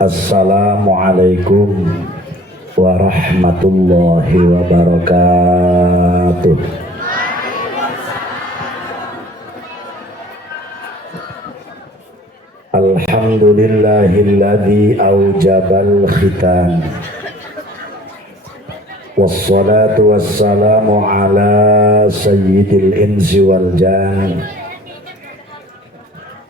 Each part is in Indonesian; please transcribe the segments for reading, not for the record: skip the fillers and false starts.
Assalamualaikum warahmatullahi wabarakatuh. Alhamdulillahilladzi aujabal khitam. Wassalatu wassalamu ala sayyidil insi wal jan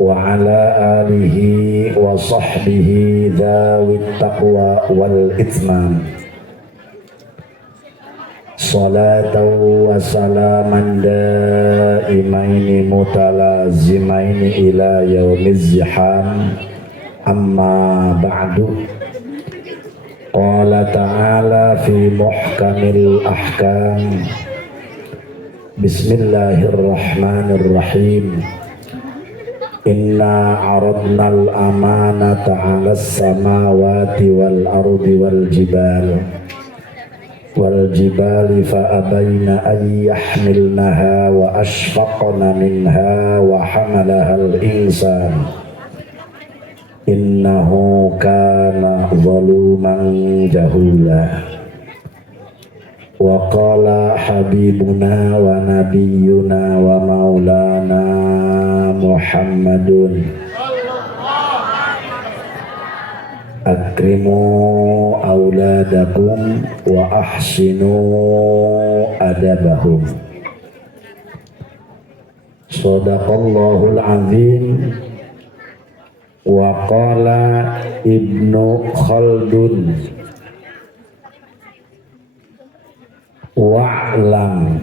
wa ala alihi wa sahbihi dhawit taqwa wal ithman. Salatan wa salaman daimaini mutalazimaini ila yaumiz ziham. Amma ba'du. Qala ta'ala fi muhkamil ahkam. Bismillahirrahmanirrahim. Inna aradnal amanata 'alas samawati wal ardi wal jibali fa abaina an yahmilnaha wa ashfaqna minha wa hamalahal insan innahu kana zaluman jahula. Wa qala habibuna wa nabiyyuna wa maulana Muhammadun akrimu auladakum wa ahsinu adabahum. Shadaqallahul azim. Wa qala Ibnu Khaldun wa'lam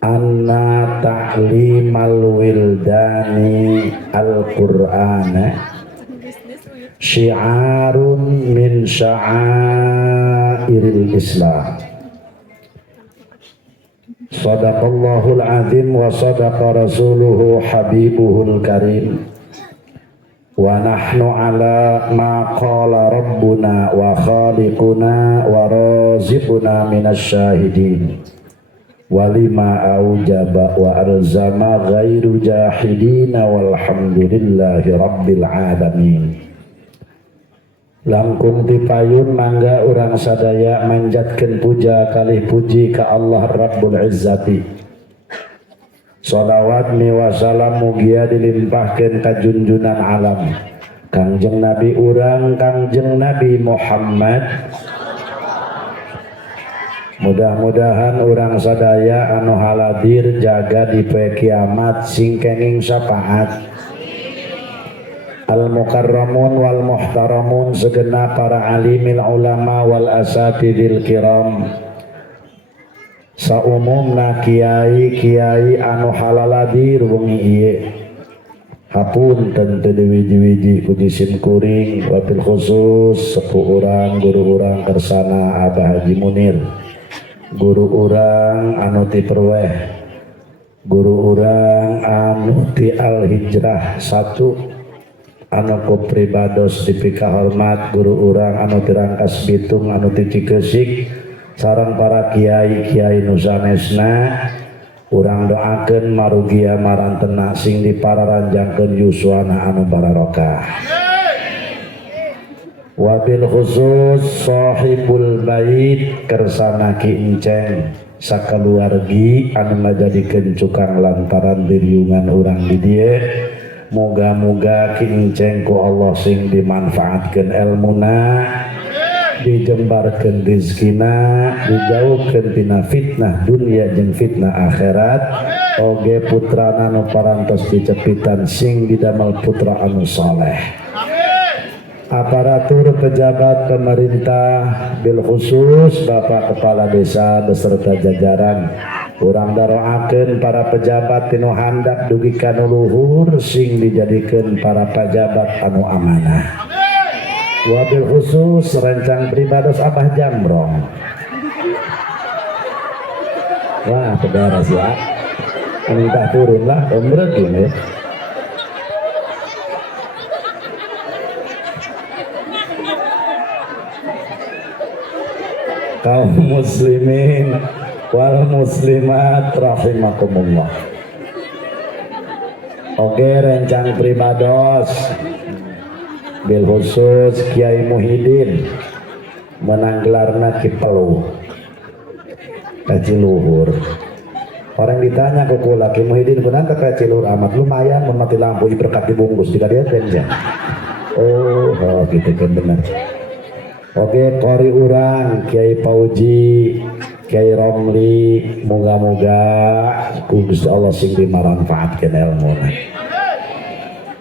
anna ta'limal wildani al-Qur'ana syi'arun min sya'airil Islam. Sadaqallahul azim wa sadaqa rasuluhu habibuhul karim. Wa nahnu ala ma qala rabbuna wa khaliquna wa raziquna minasy syahidin. Walima aujaba wa arzama ghairu jahidina walhamdulillahi rabbil alamin. Langkung tipayun mangga urang sadaya manjatkeun puja kalih puji ka Allah Rabbul Izzati. Sholawat miwasalam mugia dilimpahkeun ka junjunan alam Kangjeng Nabi urang Kangjeng Nabi Muhammad. Mudah-mudahan urang sadaya anu haladir jaga di poe kiamat sing kenging syafaat. Al-mukarramun wal muhtaramun segenap para alimil ulama wal asatidil kiram. Saumumna kiai-kiai anu halaladir wengi ieu. Hapunten teu diwiji-wiji ku disim kuring wabil khusus sepuh urang guru urang kersana Abah Haji Munir. Guru urang anu ti Perweh. Guru urang anu ti Al Hijrah 1 anu ku pribados dipika hormat. Guru urang anu ti Rangkas Bitung anu ti Cikeusik sareng para kiai-kiai nu sanesna urang doakeun marugia marantena sing dipararanjangkeun yuswana anu barokah. Wabil khusus sahibul bait kersana Ki Enceng sakaluargi anu ngajadikeun cukang lantaran diriungan urang di dieu. Moga-moga Ki Enceng ku Allah sing dimanfaatkeun elmuna, dijembarkeun rizkina, dijauhkeun tina fitnah dunia jeung fitnah akhirat. Oge putrana nu parantos dicepitan sing didamel putra anu saleh. Aparatur pejabat pemerintah bil khusus Bapak Kepala Desa beserta jajaran urang daroakeun para pejabat tinu handak dugi kana luhur sing dijadikeun para pejabat anu amanah. Wabil khusus rencang pribados Abah Jambrong. Wah, beberes ya. Minta turun lah, omrek ini. Kaum muslimin wal muslimat rahimakumullah. Oke, rencang pribados bil khusus Kiai Muhyiddin menang gelarna Kipelu Kaciluhur. Orang ditanya ke kula Kiai Muhyiddin kunanta Kaciluhur amat lumayan mati lampu berkat dibungkus jika dia penja. Oh gitu kan benar. Oke, kori urang Kiai Pauji, Kiai Romli, moga-moga Gusti Allah sing dimanfaatkeun ilmuna.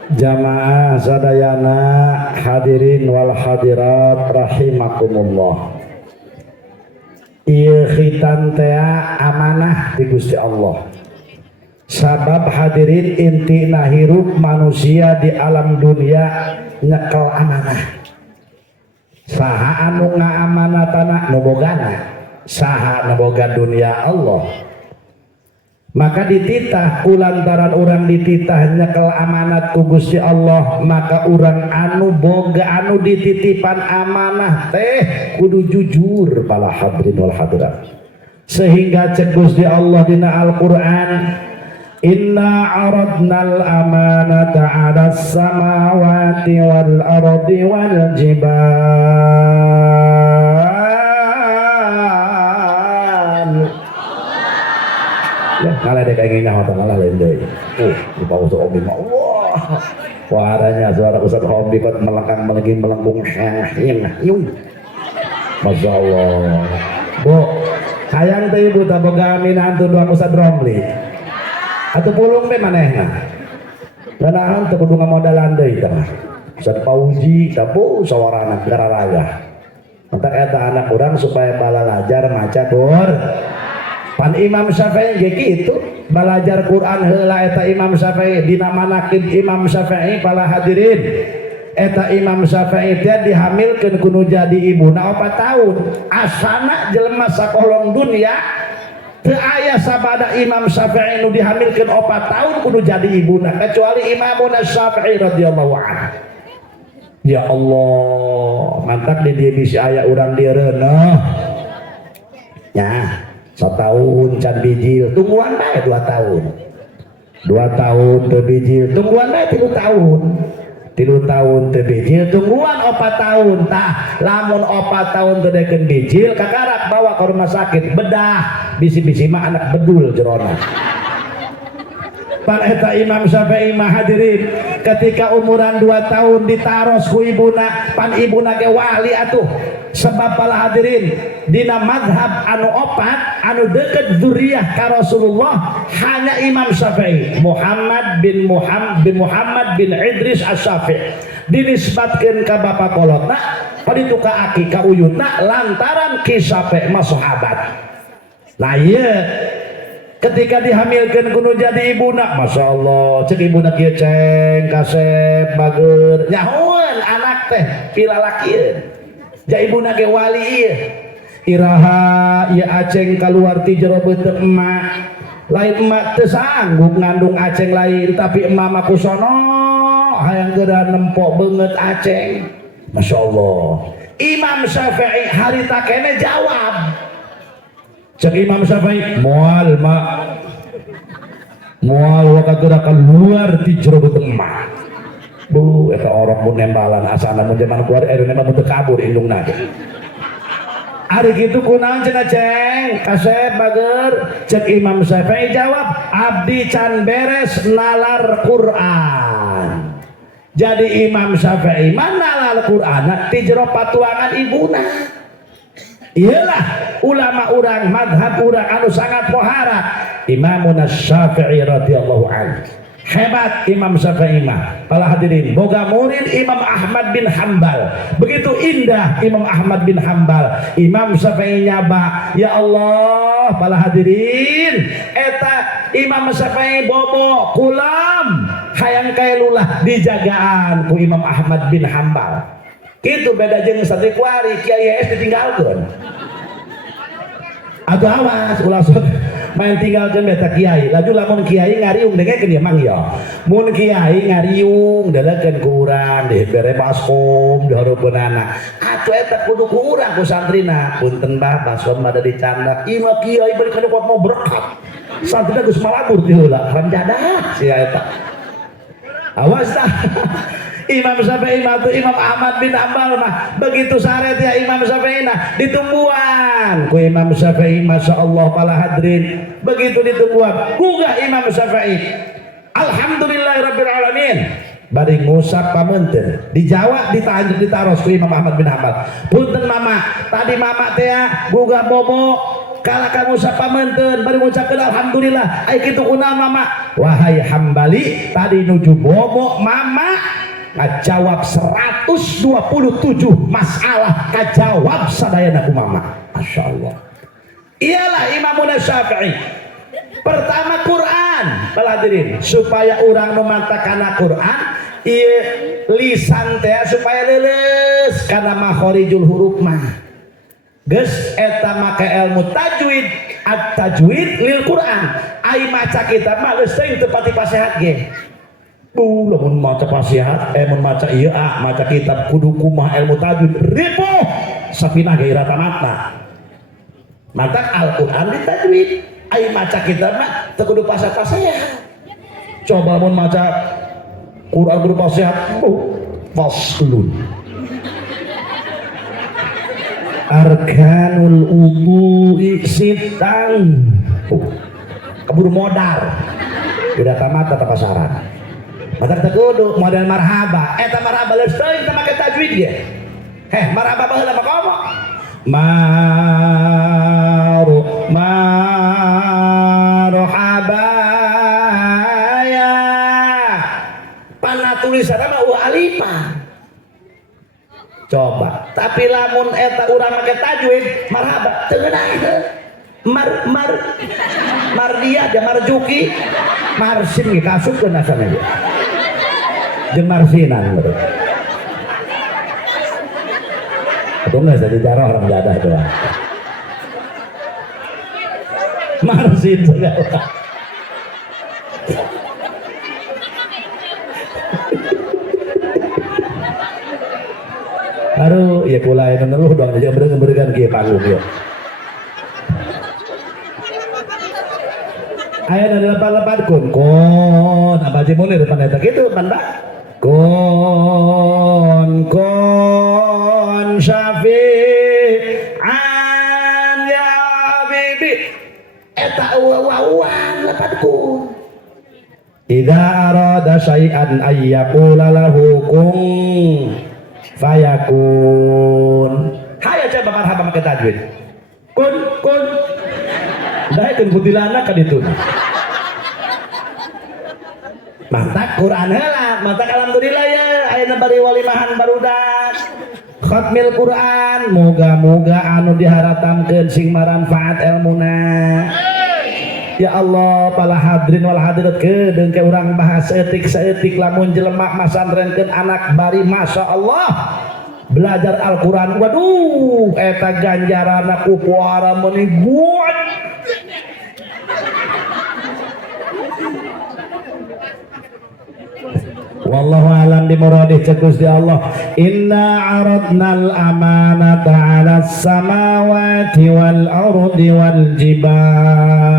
Jamaah sadayana hadirin wal hadirat rahimakumullah. Ieu khitan teh amanah di Gusti Allah. Sabab hadirin intina hirup manusia di alam dunia nyekel amanah. Saha anu ngaamanatana nu bogana, saha nu boga dunia Allah. Maka dititah kulantaran orang dititah nyekel amanat ku Gusti Allah, maka orang anu boga anu dititipan amanah teh kudu jujur pala hadirin wal hadirat. Sehingga cek Gusti Allah dina Al-Qur'an, inna aradnal amanata 'alas samawati wal ardi wal jibal. Ya, kalah dek kayak nyawa malah lain deui. Lupa usah obi mah. Wah. Suaranya suara Ustaz Hobi kot melengkung yung. Masya Allah. Bu, sayang teh ibu tak boga minantu dua Ustaz Romli. Atau pulung be manehna. Danahan teu kudu ngamodalan deui tah. Ustaz Pauji tabu sawarana gararaga. Entak eta anak urang supaya balalajar maca Qur'an. Pan Imam Syafi'i ge kitu, balajar Quran heula eta Imam Syafi'i dina manaqib Imam Syafi'i pala hadirin. Eta Imam Syafi'i teh dihamilkeun kudu jadi ibuna 4 tahun. Asana jelema sakolong dunia teu aya sabada Imam Syafi'i nu dihamilkeun 4 tahun kudu jadi ibuna kecuali Imam Syafi'i radhiyallahu anhu. Ya Allah, mantap di dieu bisi aya urang dieu reuneuh. Nya, 1 tahun can bijil, tungguan bae 2 tahun. 2 tahun teu bijil, tungguan bae 3 tahun. 3 tahun teu bijil, tungguan 4 tahun. Tah, lamun 4 tahun teu dekeun bijil, kakarak bawa ke rumah sakit, bedah. Bisi-bisi mah anak bedul jerona. Pan eta Imam Syafi'i mah hadirin, ketika umuran 2 tahun ditaros ku ibuna, pan ibuna ge wali atuh. Sebab pala hadirin dina madhab anu 4 anu deket dzurriyyah ka Rasulullah hanya Imam Syafi'i, Muhammad bin Idris Asy-Syafi'i dinisbatkeun ka bapa kolotna paditu ka aki ka uyutna lantaran ki Syafi'i mah sahabat. Nah ieu ketika dihamilkeun kudu jadi ibuna, Masya Allah cek ibuna kieu ceng kasep bager nyahoeun anak teh pilalakieun. Ja ibuna ge wali ieu. Iraha ieu aceng kaluar ti jero beuteung emak. Lain emak teu sanggup ngandung aceng lain, tapi emak mah kusono hayang geura nempok beungeut aceng. Masya Allah. Imam Syafi'i harita kene jawab. Cek Imam Syafi'i, moal mak. Moal wa geura kaluar ti jero beuteung emak. Bu, eta orang pun nembalan asana mun zaman keluar nembal mun teu kabur indungna ge. Ari kitu kunaon cenah ceng? Kasep bager. Cek Imam Syafi'i jawab, abdi can beres nalar Quran. Jadi Imam Syafi'i mana nalar Quran ti jero patuangan ibuna. Iyalah ulama urang madhab urang anu sangat poharat. Imam Syafi'i radhiyallahu anhu. Hebat Imam Syafi'i mah. Para hadirin, boga murid Imam Ahmad bin Hambal. Begitu indah Imam Ahmad bin Hambal. Imam Syafi'i nyaba, ya Allah, para hadirin, eta Imam Syafi'i bobo kulam hayang kaelulah dijagaan ku Imam Ahmad bin Hambal. Kitu beda jeung satrikuari Kiai es ditinggalkeun. Atuh awas ulah main tinggalkan beta kiai, laju lamun kiai ngariung dengekeun ya mang ya. Mun kiai ngariung dalekeun ku urang deh bere baskom dihareupeunana. Atuh eta kudu ku urang ku santrina. Punten Mbah baskom bade dicandak. Ieu mah kiai bari kana kuat mau berkat. Santrina geus malabur ti heula, ran jadah sia eta. Awas tah. Imam Syafi'i mah Imam Ahmad bin Ambal mah begitu saret ya Imam Syafi'i nah ditungguan ku Imam Syafi'i Masya Allah para hadirin begitu ditungguan gugah Imam Syafi'i alhamdulillahirabbil alamin bari ngusap pamunten dijawab ditaros ku Imam Ahmad bin Ambal punten mama tadi mama teh gugah bobo kala kamu sapa menten bari ngucapkeun alhamdulillah ai kitu kunaon mama wahai Hambali tadi nuju bobo mama ngajawab 127 masalah kajawab sadayana ku mama Masya Allah iyalah Imam Syafi'i pertama Quran peladirin supaya orang memantakana Quran ieu lisan teh supaya leuleus kana makhorijul huruf mah geus eta make ilmu tajwid at-tajwid lil Quran ai maca kitab mah geus teuing teu pati pasehat ge lamun maca pasehat mun maca ieu maca kitab kudu kumaha ilmu tajwid ripuh sapinah ge rata-rata mantak Al-Qur'an ditajwid ai maca kitab mah teu kudu pasehat coba mun maca Quran kudu pasehat faslun arkanul wudu'i sitang keburu modal udah tamat tata pasaran mata teu kudu modal marhaba eta marhaba leus teuing teu make tajwid ge marhaba baheula mah komo marhaba ya pana tulisanna mah alifah coba tapi lamun eta urang make tajwid marhaba teu ngeunah mardia jeung marjuki marsin ge kasupkeun asana ge jeung marsinan betul betul nggak jadi cara orang jadah doang marsin segala aduh ya pula yang meneluh dong aja berikan ke panggung ya ayat ada lepat-lepat kon apa sih mulai depan eta gitu kan Pak kon syafi'an ya bibi eta wawan lepat kun idza arada syai'an ayyaqula lahu kun fayakun hayya coba marhaba make tajwid kun daekeun kutilana ka ditu mantak Quran heula mantak alhamdulillah ya ayeuna bari walimahan barudak khatmil Quran moga-moga anu diharatamkeun sing maranfaat ilmuna ya Allah pala hadirin wal hadirat kedeung ke urang bahas etik lamun jelema masantrenkeun anak bari Masya Allah belajar Al-Quran waduh eta ganjaranna ku puara meuni guat wallahu alam bimuradih cekus di Allah inna aradnal amanata 'alas samawati wal ardi wal jibal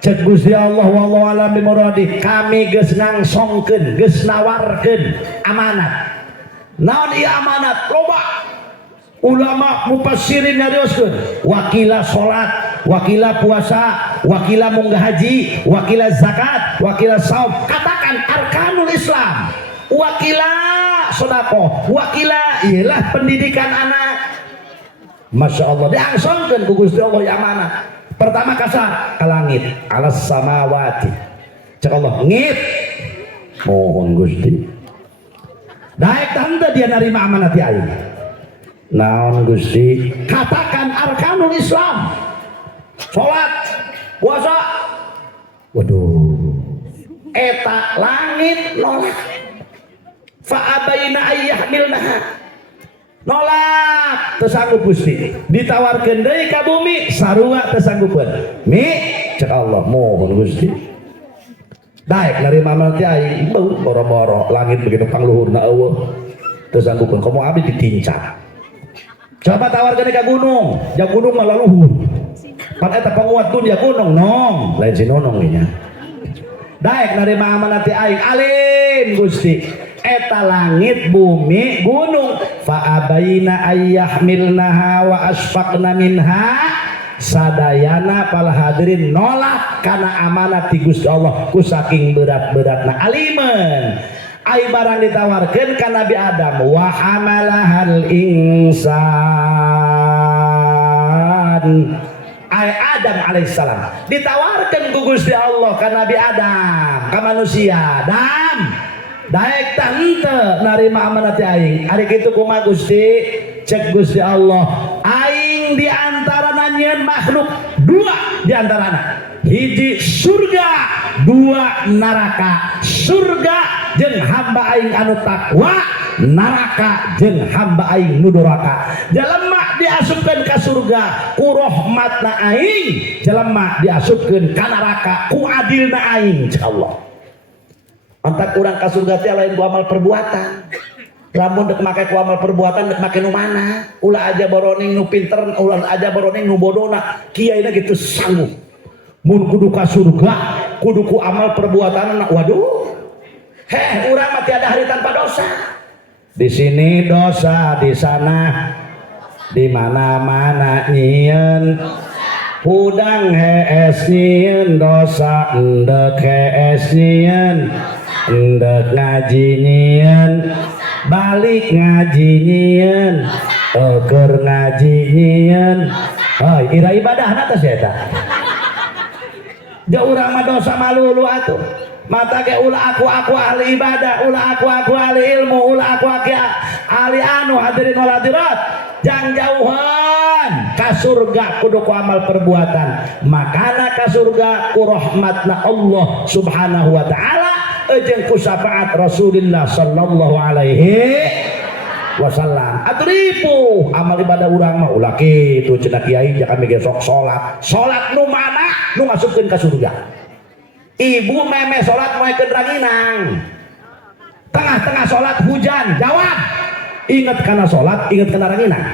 cek Gusti Allah wallahu alam bimuradih kami geus ngangsongkeun geus nawarkeun amanat naon ieu amanat loba ulama mufassirin nyarioskeun wakila salat wakila puasa wakila munggah haji wakila zakat wakila saum katakan arkanul Islam wakila sedekah wakila ialah pendidikan anak Masya Allah diangsongkeun ku Gusti Allah ya amanat pertama kasar ke langit alas samawati cek Allah ngit mohon Gusti daek tanda dia narima amanat ya aing naon Gusti katakan arkanul Islam salat puasa waduh eta langit nolak fa'abaina ayyahmilnaha nolak teu sanggup Gusti ditawarkeun deui ka bumi sarua teu sanggupeun mi cek Allah mohon Gusti daek narima amanat aing boro-boro langit begitu pangluhurna eueuh teu sanggupeun komo abdi ditincak coba tawarkeun ka gunung ja gunung mah laluhur pan eta penguat dunia gunung nong lain si nonong nya daek narima amanah ti aing alin Gusti eta langit bumi gunung fa abaina ayyahmilnaha wa asfaqna minha sadayana pal hadirin nolak kana amanat ti Gusti Allah ku saking berat-beratna aliman ai barang ditawarkeun ka Nabi Adam wa hamalahal insan ai Adam alaihissalam ditawarkeun ku Gusti Allah ka Nabi Adam ka manusia Adam daek tante narima amanat ti aing ari kitu kumaha Gusti cek Gusti Allah aing diantara nyeun makhluk dua diantarana hiji surga dua neraka surga jeung hamba aing anu takwa neraka jeung hamba aing nu durhaka jelema diasupkeun ka surga ku rahmatna aing jelema diasupkeun ka neraka ku adilna aing insyaallah antak urang ka surga teh lain ku amal perbuatan lamun dek make ku amal perbuatan dek make nu mana ulah aja boroning nu pinter ulah aja boroning nu bodona kiaina gitu sanggup mun kudu ka surga kudu ku amal perbuatan waduh heh urang mah tiada hari tanpa dosa di sini dosa di sana di mana-mana nyieun hudang hees nyieun dosa endek hees nyieun endek ngaji nyieun balik ngaji nyieun keur ngaji nyieun heuy ira ibadahna teh eta ja urang mah dosa malulu atuh mata ge ulah aku ahli ibadah ulah aku ahli ilmu ulah aku ahli anu hadirin wal hadirat jang jauhan ka surga kudu ku amal perbuatan makana ka surga ku rahmatna Allah subhanahu wa ta'ala jeung ku syafaat Rasulullah sallallahu alaihi wasallam atripu amal ibadah urang mah ulah kitu cenah kiai ja kami ge sok salat nu mana nu ngasupkeun ka surga ibu meme salat moekeun ranginang tengah-tengah salat hujan jawab inget kana salat inget kana ranginang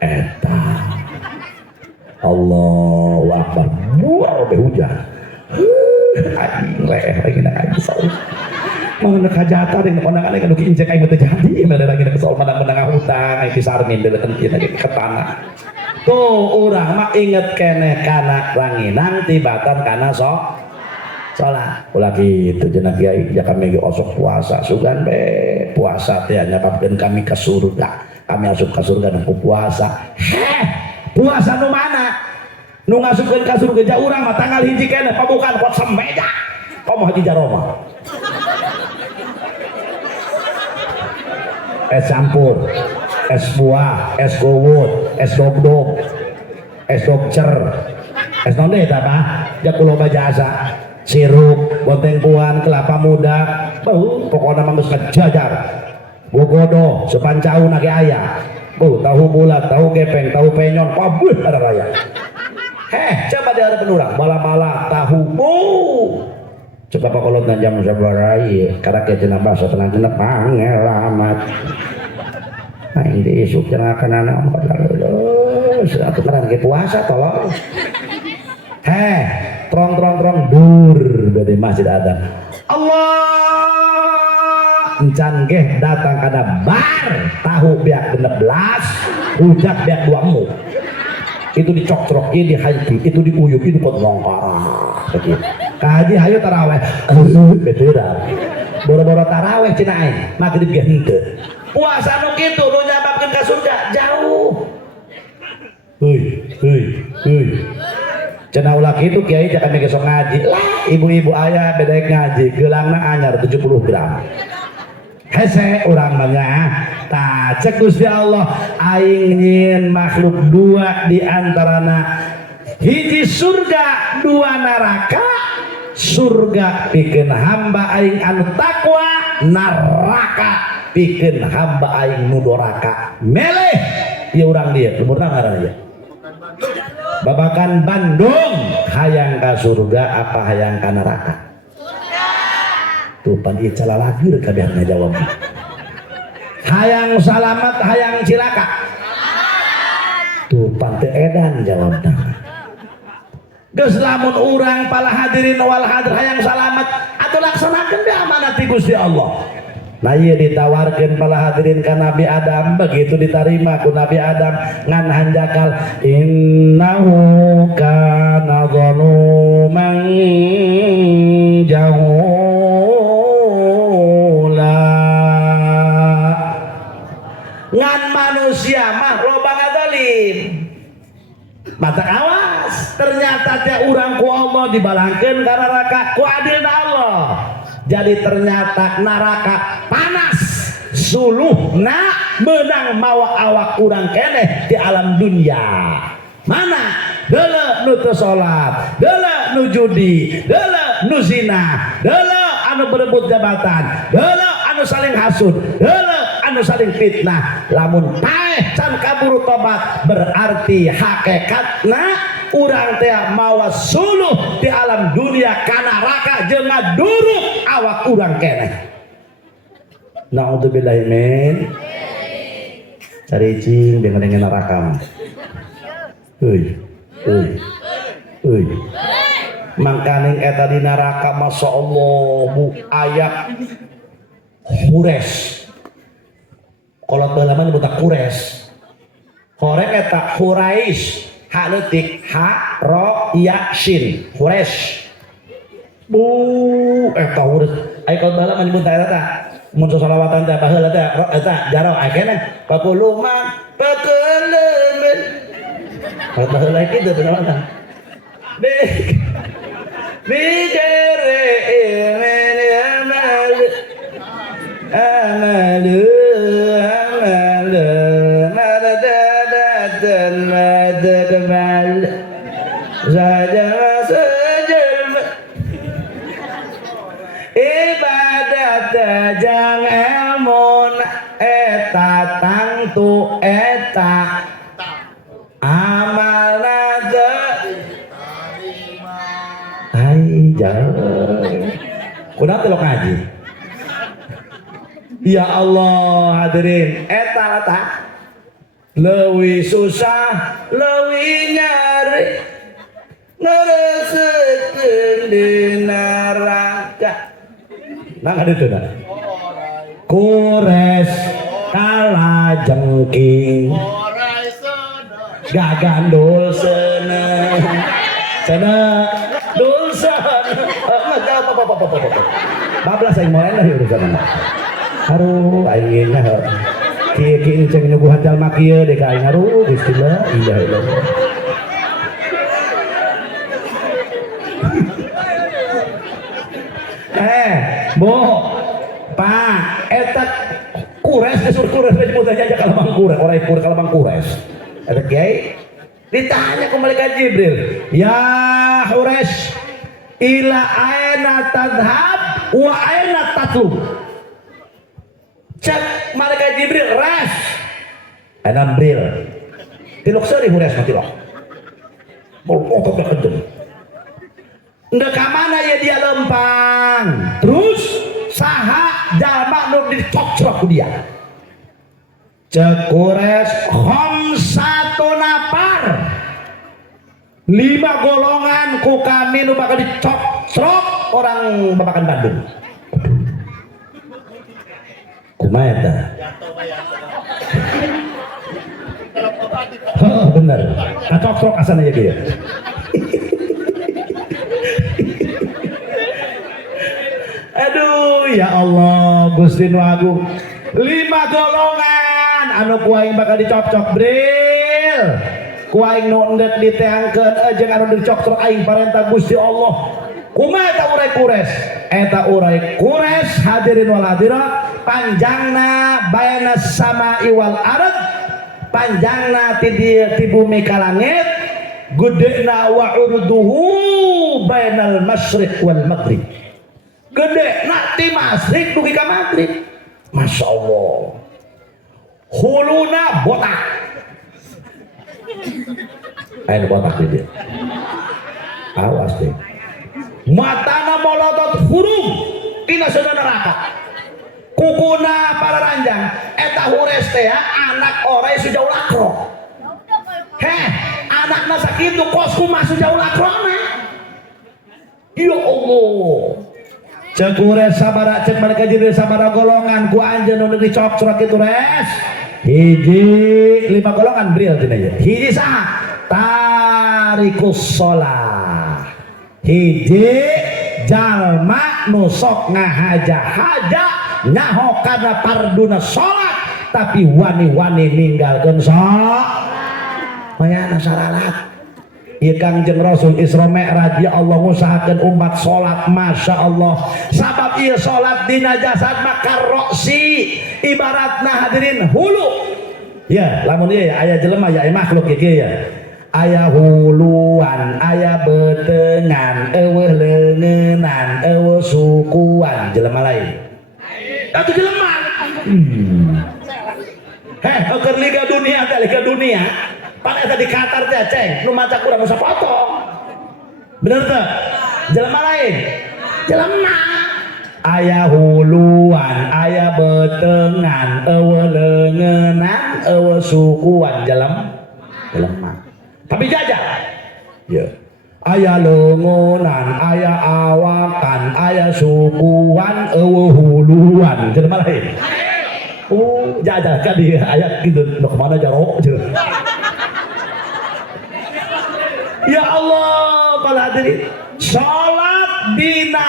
eta Allahu akbar buar be hujan aing leeh ranginang aing salat mau nek hajatan yang kondangan yang nuki injek aing teh jadi mere lagi nek soal menang-menang hutang aing disarmin deuleuh ieu ke tanah tuh urang mah inget keneh kana ranginang tibatan kana salat ulah kitu cenah kiai ja kami ge osok puasa sugan be puasa teh nyababkeun kami ka surga kami asup ka surga nu puasa heh puasa nu mana nu ngasupkeun ka surga ja urang mah tanggal hiji keneh pabukan pot semeja komo haji jaroma es campur, es buah, es gowut, es dogdog, es dokcer, es nonde eta Pak? Ja kuloba jasa, sirup, bontengkuan, kelapa muda, pokoknya mah geus ngajajar. Gogodo, sepancauna ge aya. Tahu bulat, tahu gepeng, tahu penyon, pabuh ada raya. Coba dihareupeun urang, bala-bala tahu coba pakolot na jam sabarai karena kita cenah bahasa tenang-tenang pangelamat aing diisuk cenah kana anak atuh ngaran ge puasa tolong trong dur bade masjid ada Allah encan ge datang kana bar tahu biak 16 rujak biak 2 itu dicok-cok ini dihaji itu diuyup itu potong parah begitu kaji hayu taraweh beteran boro-boro taraweh cenah aing magrib ge henteu puasa nu kitu nu nyababkeun ka surga jauh heuy cenah ulah kitu kiai ja kami gesok ngaji lah ibu-ibu aya bedaek ngaji geulangna anyar 70 gram hese urang mah nya tah cek Gusti Allah aing nyieun makhluk dua di antarana hiji surga dua neraka surga pikeun hamba aing anu takwa neraka pikeun hamba aing nu doraka meleh ieu urang dieu umurna ngaranna ieu babakan Bandung hayang ka surga apa hayang ka neraka tuh pan ieu calalageur kabehna jawab hayang salamat hayang cilaka tuh pan teu edan jawabna geus lamun urang pala hadirin wal hadir hayang salamet atuh laksanakeun deh amanat ti Gusti Allah. Nah ieu ditawarkeun pala hadirin ka Nabi Adam, begitu diterima ku Nabi Adam ngan hanjakal innahu kana zaluman jahula. Ngan manusia mah loba ngadolim. Mata awas, ternyata teh urang ku Allah dibalangkeun ka neraka ku adilna Allah. Jadi ternyata neraka panas suluhna menang mawa awak urang keneh di alam dunia. Mana deuleu nu teu salat, deuleu nu judi, deuleu nu zina, deuleu anu berebut jabatan, deuleu anu saling hasud, deuleu anu saling fitnah. Lamun paeh can kaburu tobat berarti hakikatna urang teh mawa suluh di alam dunia kana neraka jeung ngaduruk awak urang keneh. Naudzubillahi min caricing dengan neraka. Euy mangkaning eta di neraka masyaallah bu aya hures. Kolot baheula mah nyebutna kures. Horeng eta Quraisy, ha leutik ha ro ya shin Quraisy. Bu eta hures. Ai kolot baheula mah nyebutna eta mun salawatan teh baheula teh eta jarang aya keneh pakuluman pakuluman. Kolot baheula kitu teh salawatan. Bigere amal amalu ibadat jang elmun eta tangtu eta amalna hai jauh kunaon teh lo ngaji. Ya Allah hadirin eta latah leuwih susah leuwih nyari ngereseukeun di neraka. Nah itu dah kures kala jengking gagandul seneng seneng dul seneng bablas aing moal lah urusan haru aing nya kieu ceng nyuguhan jalma kieu dek aing haru Gusti la ilaha illallah. Bu Pak eta kures desur kures disebut aja kalabang kures orang kures kalabang kures eta kiai ditanya ke malaikat Jibril ya Quraisy ila aina tadhab wa aina tatlub. Cek malaikat Jibril res enam bril tilok seri Quraisy mah tilok mau otot kekejem ndak ka mana ya dia lempang terus saha jalma nu dicocrok ku dia. Cek Quraisy khamsatu nafar 5 golongan ku kami nu bakal dicocrok orang babakan Bandung. Kumaha eta? Bener. Kacocrok asana ya dia. Aduh ya Allah Gusti nu Agung 5 golongan anu kuaing bakal dicocok bril kuaing nu endet diteangkeun jeung anu dicocok aing parentah Gusti Allah. Kumaha eta urai kures? Eta urai kures hadirin wal hadirat panjangna baina samai wal ard panjangna ti bumi ka langit gedena wa urduhu bainal masyriq wal maghrib. Gede nak ti masrik dugi ka maghrib. Masya Allah huluna botak ayo botak dia awas deh matana molotot huruf tina sudah neraka kukuna para ranjang eta hures teh anak orai sujauh lakro heh anak masa kitu kos kumah sujauh lakrona Ya Allah. Cekure sabara cek mereka jadi sabara golongan ku anjeun nu dicok surat itu res. Hiji 5 golongan bril tina ieu. Hiji saha? Tarikus shalah. Hiji jalma nu sok ngahaja-haja nyaho kana parduna salat tapi wani-wani ninggalkeun salat. Mayana salalat. Ieu Kangjeng Rasul Isra Mi'raj ya Allah ngusahakeun umat salat masya Allah sabab ieu salat dina jasad maka roksi ibaratna hadirin hulu ya lamun ieu aya jelema ya makhluk ieu ya aya huluan aya beuteungan eueuh leungeunnan eueuh sukuan jelema lain atuh jelema keur liga dunia teh liga dunia pada tadi Qatar teh ceng nu maca kurang usah foto bener teh jelema lain jelema aya huluan aya beuteungan eueuh leungeunnan eueuh sukuan jelema tapi jajak ya aya leungeunnan aya awakan aya sukuan eueuh huluan jelema lain jajak ka dieu aya kitu nu kemana jaro ya Allah para hadirin salat dina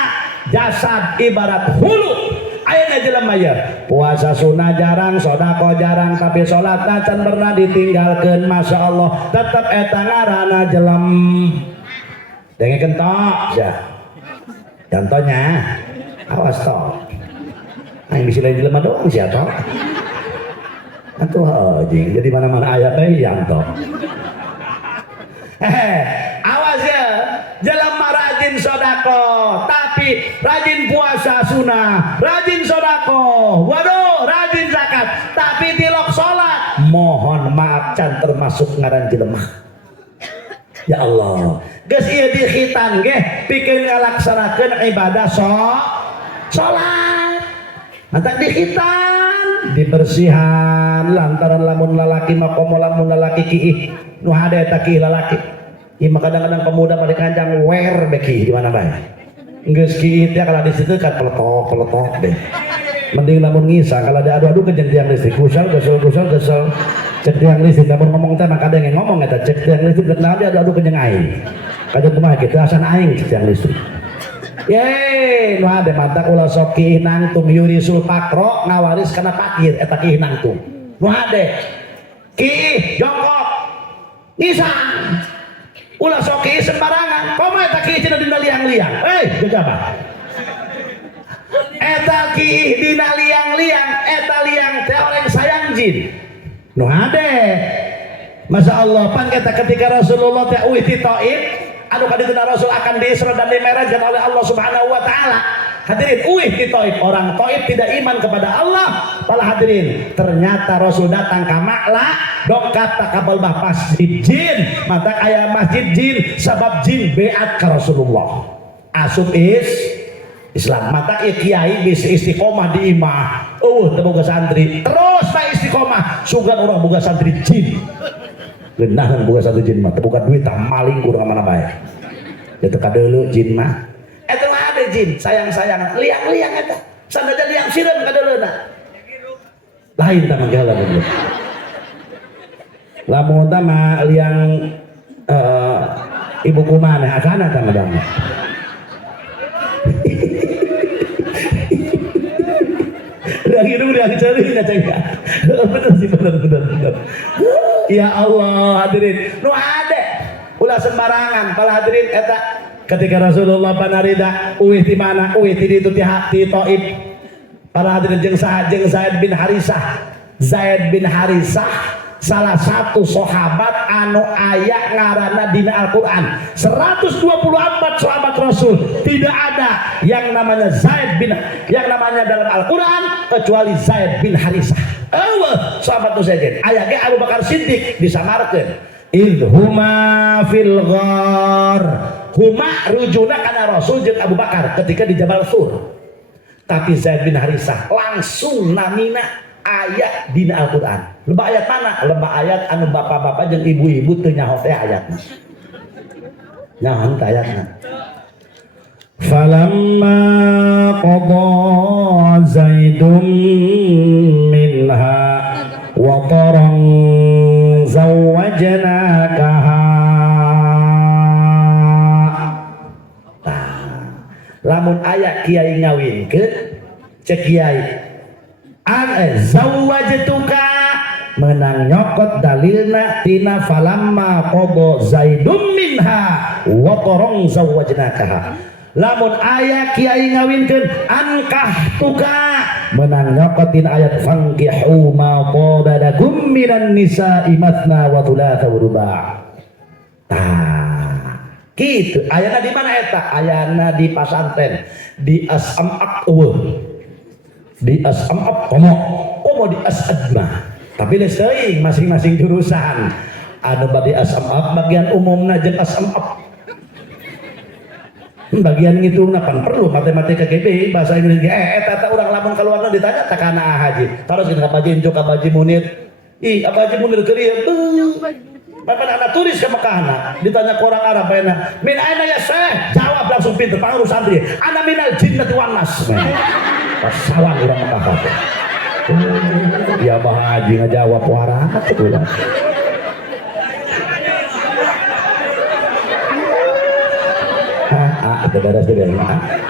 jasad ibarat hulu ayeuna jelema ya puasa sunah jarang sedekah jarang tapi salat can pernah ditinggalkeun masya Allah tetep eta ngaranna jelem dengekeun tok ya contohnya awas tok aing bisa lain jelema doang siapa atuh anjing jadi mana-mana aya teh yang tok awas ya jelema rajin sedekah tapi rajin puasa sunah rajin sedekah waduh rajin zakat tapi tilok salat mohon maaf can termasuk ngaran jelema ya Allah geus ieu dikhitan ge pikeun ngalaksanakeun ibadah salat mantap dikhitan dibersihan lantaran lamun lalaki makomo lamun lalaki kiih nu hade eta kiih lalaki ieu kadang-kadang pemuda pada kanjang wer beki di mana bae geus kiih teh kalau di situ kan peletok deh mending lamun ngisang kalau ada adu-adu ke tiang listrik kusal cek tiang listrik lamun ngomong teh maka ada yang ngomong eta cek tiang listrik dan ada adu-adu ke jeung aing kadang kumaha kitu asan aing cek tiang listrik ye nu hade mantap ulah sok kiih nangtung yurisul pakro ngawaris kana pakir eta kiih nangtung nu hade kiih jongkok ngisang ulah sok kiih sembarangan komo eta kiih cenah dina liang-liang gegabah eta kiih dina liang-liang eta liang teh orang sayang jin nu hade masya Allah pan eta ketika Rasulullah teh uih ti Taif anu kadituna Rasul akan diisra dan dimerajkan oleh Allah Subhanahu wa taala. Hadirin, di Taif, orang Taif tidak iman kepada Allah. Para hadirin, ternyata Rasul datang ke Ma'la, dokat takabal bapas jin, mata aya masjid jin, sabab jin beat ke Rasulullah. Asup Islam, mata kiai bisa istiqomah di imah. Boga santri, terus tak istiqomah, sugan orang boga santri jin. Genah boga satu jin mah bukan duit tah maling kurang mana bae eta kadeuleu jin mah eta mah ada jin sayang-sayang liang-liang eta sandaja liang sireun kadeuleuna lain tah mangala bener lamun tah mah liang ibu kumaha asana tah madang lagi dulu dia cari bener sih bener ya Allah hadirin nu ade ulah sembarangan para hadirin eta ketika Rasulullah panarida uih di mana uih di ditu ti Taif para hadirin jeung Zaid bin Harisah salah satu sahabat anu aya ngaranna dina Al-Qur'an 124 sahabat Rasul tidak ada yang namanya yang namanya dalam Al-Qur'an kecuali Zaid bin Harisah sahabat nu saja aya ge Abu Bakar Siddiq disamarkeun idhuma fil ghar huma rujuna kana Rasul jeung Abu Bakar ketika di Jabal Sur tapi Zaid bin Harisah langsung namina ayat dina Al-Qur'an. Lebah ayat mana? Lebah ayat anu bapak-bapak jeung ibu-ibu teu nyaho teh ayatna. Nyaho teh ayatna. falamma qada zaidum minha wa taran zawwajnakaha. Lamun aya kiai ngawinkeun cek kiai zawwajtuka menang nyokot dalilna tina falamma qada zaidum minha wa tarong zawwajnakaha. Lamun aya kiai ngawinkeun ankahtuka menang nyokot tina ayat fankihu ma qadadakum minan nisa'i matsna wa thulatha wa ruba'. Gitu ayana di mana eta? Ayana di pasantren di As'am'ak di As'am'ak komo di As'adma. Tapi leseuing masing-masing jurusan. Anu badi As'am'ak bagian umumna jeung As'am'ak. Bagian ngitungna kan perlu matematika GB bahasa Inggris eta urang lamun kaluarna ditanya tak kana haji. Terus kita kabaji Injo kabaji Munir. Ih abaji Munir keur ieu. Bapak anak turis ke Mekah ditanya ke orang Arab min aina ya Syekh, jawab langsung pinter panggil santri ana minal jinnati wan nas. Pasawan orang Mekah ya bah haji ngajawab warat itulah. Ada beres deh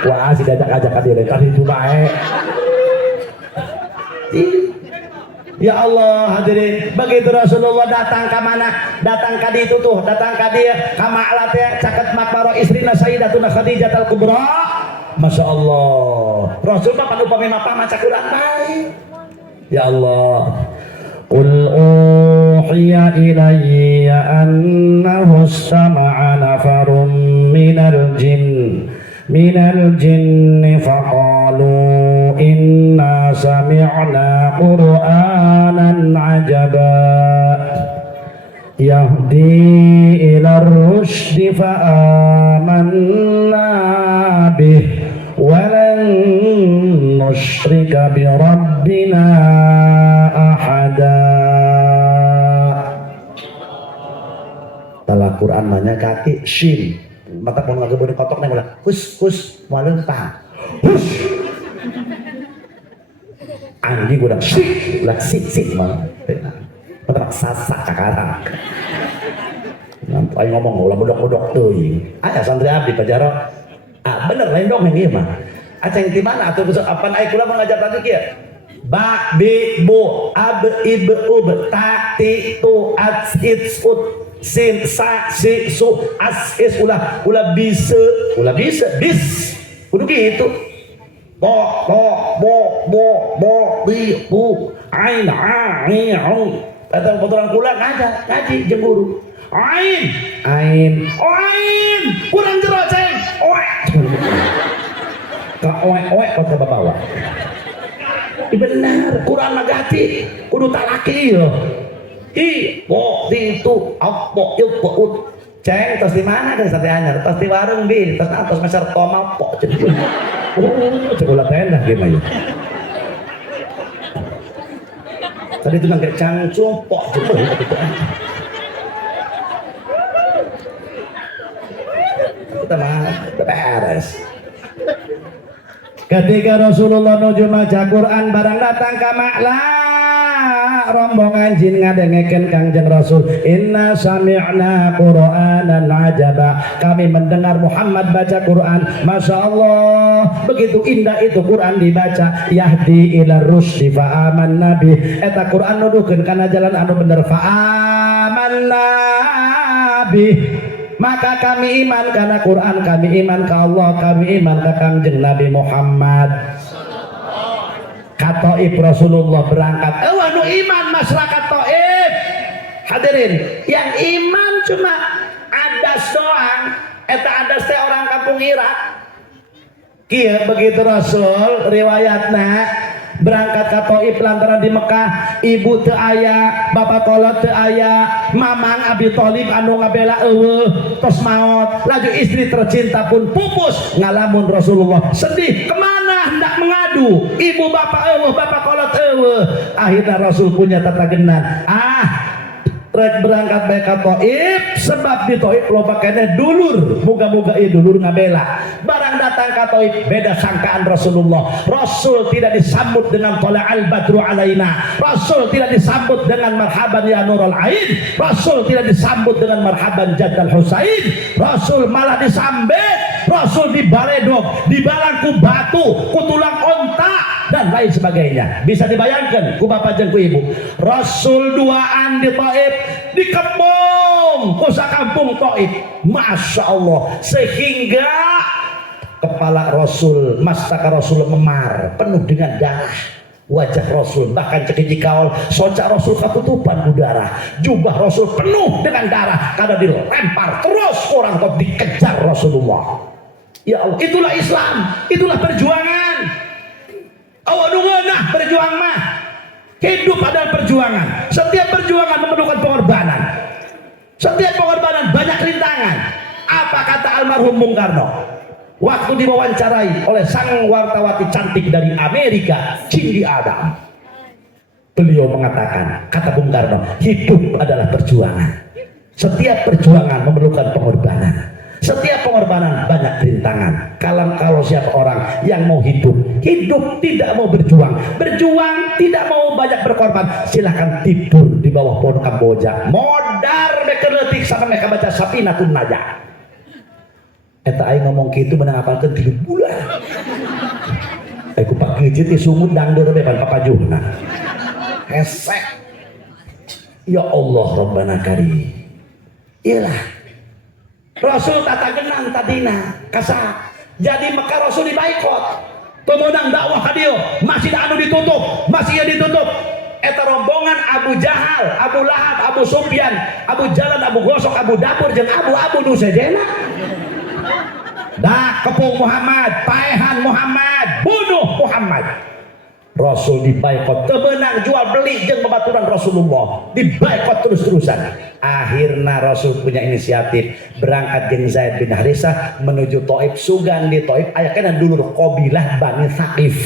wah si ajak dia tadi itu baik. Ya Allah hadirin, begitu Rasulullah datang ke mana? Datang ke ditu tuh, datang ke dia ka Ma'la teh caket makbaro istrina Sayyidatuna Khadijah al-Kubra. Masya Allah, Rasul mah panu upami mapa maca Quran bae. Ya Allah, qul uhiya ilayya annahu istama'a nafarun minal jinni faqalu inna sami'na qur'anan ajaba yahdi ila rusydi fa amanna bih walan nusyrika bi rabbina ahada. Tala Quran manya kaki shin mata pun ngagebeun kotok nang ulah hus moaleun tah hus anjing udah sik mah mata sasak kakarang ayo ngomong ulah bodok-bodok teuing aya santri abdi pajaro bener lain dong yang ieu mah aceng ti mana atuh apan aya kula mengajar tadi kieu ba bi bu ab ib ub ta ti tu at it ut sin sa si su as is ulah bisa bis kudu gitu bo bi bu ain aun datang potoran kula ngaji jeung guru ain kurang jero ceng oe ka oe kota babawa bener Quran magati kudu talaki yo po itu apa ieu ut ceng tos di mana kan sate anyar tos di warung bi tos atos masyar toma po cek ulah tenda gimana ya tadi itu nggak cangcung po cek kita mah beres. Ketika Rasulullah nuju maca Quran barang datang ka Ma'la rombongan jin ngadengekeun Kangjeng Rasul inna sami'na qur'anan ajaba kami mendengar Muhammad baca Quran Masya Allah begitu indah itu Quran dibaca yahdi ila rusdi fa amanna bih eta Quran nuduhkeun kana jalan anu bener fa amanna bih maka kami iman karena Quran kami iman ke Allah kami iman ke Kangjeng Nabi Muhammad Taif Rasulullah berangkat nu iman masyarakat Taif hadirin yang iman cuma adas doang eta adas teh orang kampung Irak kieu begitu Rasul riwayatna berangkat ke Taif lantaran di Mekah ibu teu aya bapak kolot teu aya mamang Abi Thalib anu ngabela eueuh tos maot laju istri tercinta pun pupus ngalamun Rasulullah sedih kemana hendak mengadu ibu bapak eueuh bapak kolot eueuh akhirnya Rasul punya tatagenan rek berangkat bae ka Taif sebab di Taif loba keneh dulur muga-muga ieu dulur ngabela barang datang ka Taif beda sangkaan Rasulullah. Rasul tidak disambut dengan tala'al badru alaina, Rasul tidak disambut dengan marhaban ya nurul ain, Rasul tidak disambut dengan marhaban jaddal Husain, Rasul malah disambet, Rasul dibaredog, dibalangku batu, kutulang onta dan lain sebagainya. Bisa dibayangkan ku bapak jeung ku ibu, Rasul duaan di Taif dikepung ku sakampung Taif, masya Allah, sehingga kepala Rasul, mastaka Rasul memar penuh dengan darah, wajah Rasul bahkan cekiji kaol soca Rasul ketutupan udara, jubah Rasul penuh dengan darah karena dilempar terus orang kok dikejar Rasulullah. Ya Allah, itulah Islam, itulah perjuangan. Awadunganah berjuang mah, hidup adalah perjuangan. Setiap perjuangan memerlukan pengorbanan, setiap pengorbanan banyak rintangan. Apa kata almarhum Bung Karno waktu diwawancarai oleh sang wartawati cantik dari Amerika, Cindy Adam? Beliau mengatakan, kata Bung Karno, hidup adalah perjuangan. Setiap perjuangan memerlukan pengorbanan. Setiap pengorbanan banyak rintangan. Kalau siapa orang yang mau hidup tidak mau berjuang, tidak mau banyak berkorban, silahkan tidur di bawah pohon kamboja, modar bekeletik sampai mereka baca Safinatun Najah. Eta aing ngomong gitu menang apalkeun 3 bulan. Aku pakai jadi sumut dangdur depan papajuhna. Hesek. Ya Allah Rabbana Karim. Iyalah. Rasul tata genang tadina kasa. Jadi Mekah Rasul dibaikot. Pemenang dakwah ka dieu, masjid anu ditutup, masih ditutup. Eta rombongan Abu Jahal, Abu Lahab, Abu Sufyan, Abu Jalan, Abu Gosok, Abu Dapur jeung Abu nu sejenna. Dah kepung Muhammad, paehan Muhammad, bunuh Muhammad. Rasul dibaikot, temenang jual beli jeung babaturan Rasulullah, dibaikot terus-terusan. Akhirnya Rasul punya inisiatif berangkat jeung Zaid bin Harisah menuju Taif. Sugan di Taif aya kana dulur qabilah Bani Thaqif.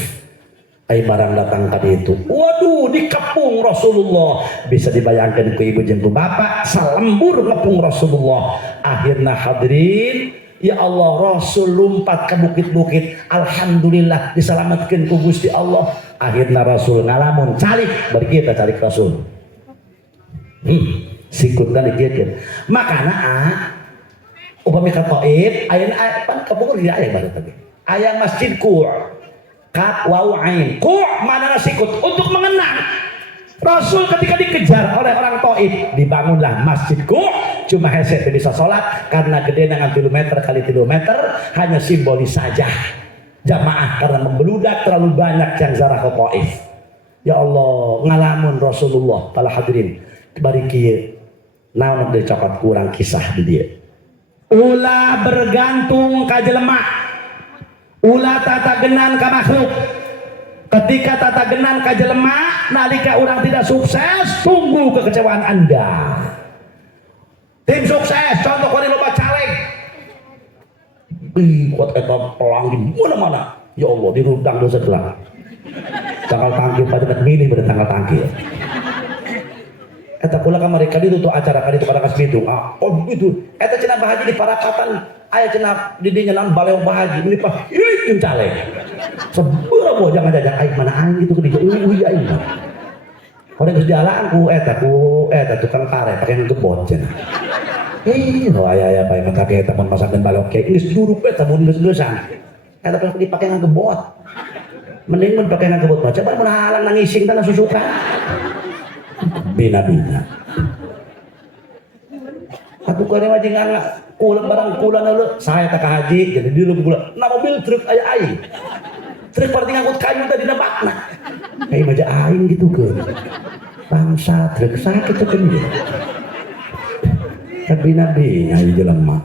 Ai barang datang ka ditu, waduh dikepung Rasulullah. Bisa dibayangkan ku ibu jeung ku bapak salembur ngepung Rasulullah. Akhirnya hadirin, ya Allah, Rasul lompat ke bukit-bukit, alhamdulillah diselamatkan ku Gusti Allah. Akhirnya Rasul ngalamun calik, bari kita calik Rasul. Sikutna dikieun. Makana upami ka Taif aya pan kabur dia aya baru tadi. Aya Masjid Qu', Kaf Waw Ain. Qu' manana sikut untuk mengenang Rasul ketika dikejar oleh orang Taif, dibangunlah Masjid Qu'. Cuma hese bisa sholat karena gede dengan 3 meter kali 3 meter, hanya simbolis saja. Jamaah karena membeludak terlalu banyak yang zarah ke Taif. Ya Allah, ngalamun Rasulullah para hadirin bari kieu naon deui cokot kurang kisah di dieu. Ulah bergantung ka jelema, ulah tatagenan ka makhluk. Ketika tatagenan ka jelema nalika urang tidak sukses, tunggu kekecewaan Anda. Tim sukses, contoh kali loba caleg. Kuat eta pelang di mana-mana. Ya Allah, di rundang dosa telah. Tanggal tangkil pada milih pada tanggal tangkil. Eta kula ka mereka ditutup acara kali itu pada kas Bitung. Oh itu. Eta cenah bahaji di parakatan. Aya cenah di dinya naon baleo bahaji. Ini Pak, ini jeung caleg. Sebeura boh jangan jajan aing mana aing gitu ke dieu uy aing. Orang geus dialaan ku eta tukang kare pake ngebot cenah. Aya bae mah kaki eta mun masakeun balok ge geus duruk eta mun geus-geusan. Eta pake dipake ngebot. Mending mun pake ngebot mah coba mun halang nangising teh susukan. Bina-bina. Aku kare mah jeung kula barang kula na saya tak haji jadi dieu kula na mobil truk aya aing. Truk parti ngangkut kayu tadi dina bakna. Kayak maja aing gitu keun. Bangsa truk sakit teh ieu. Bina-bina ieu jelema.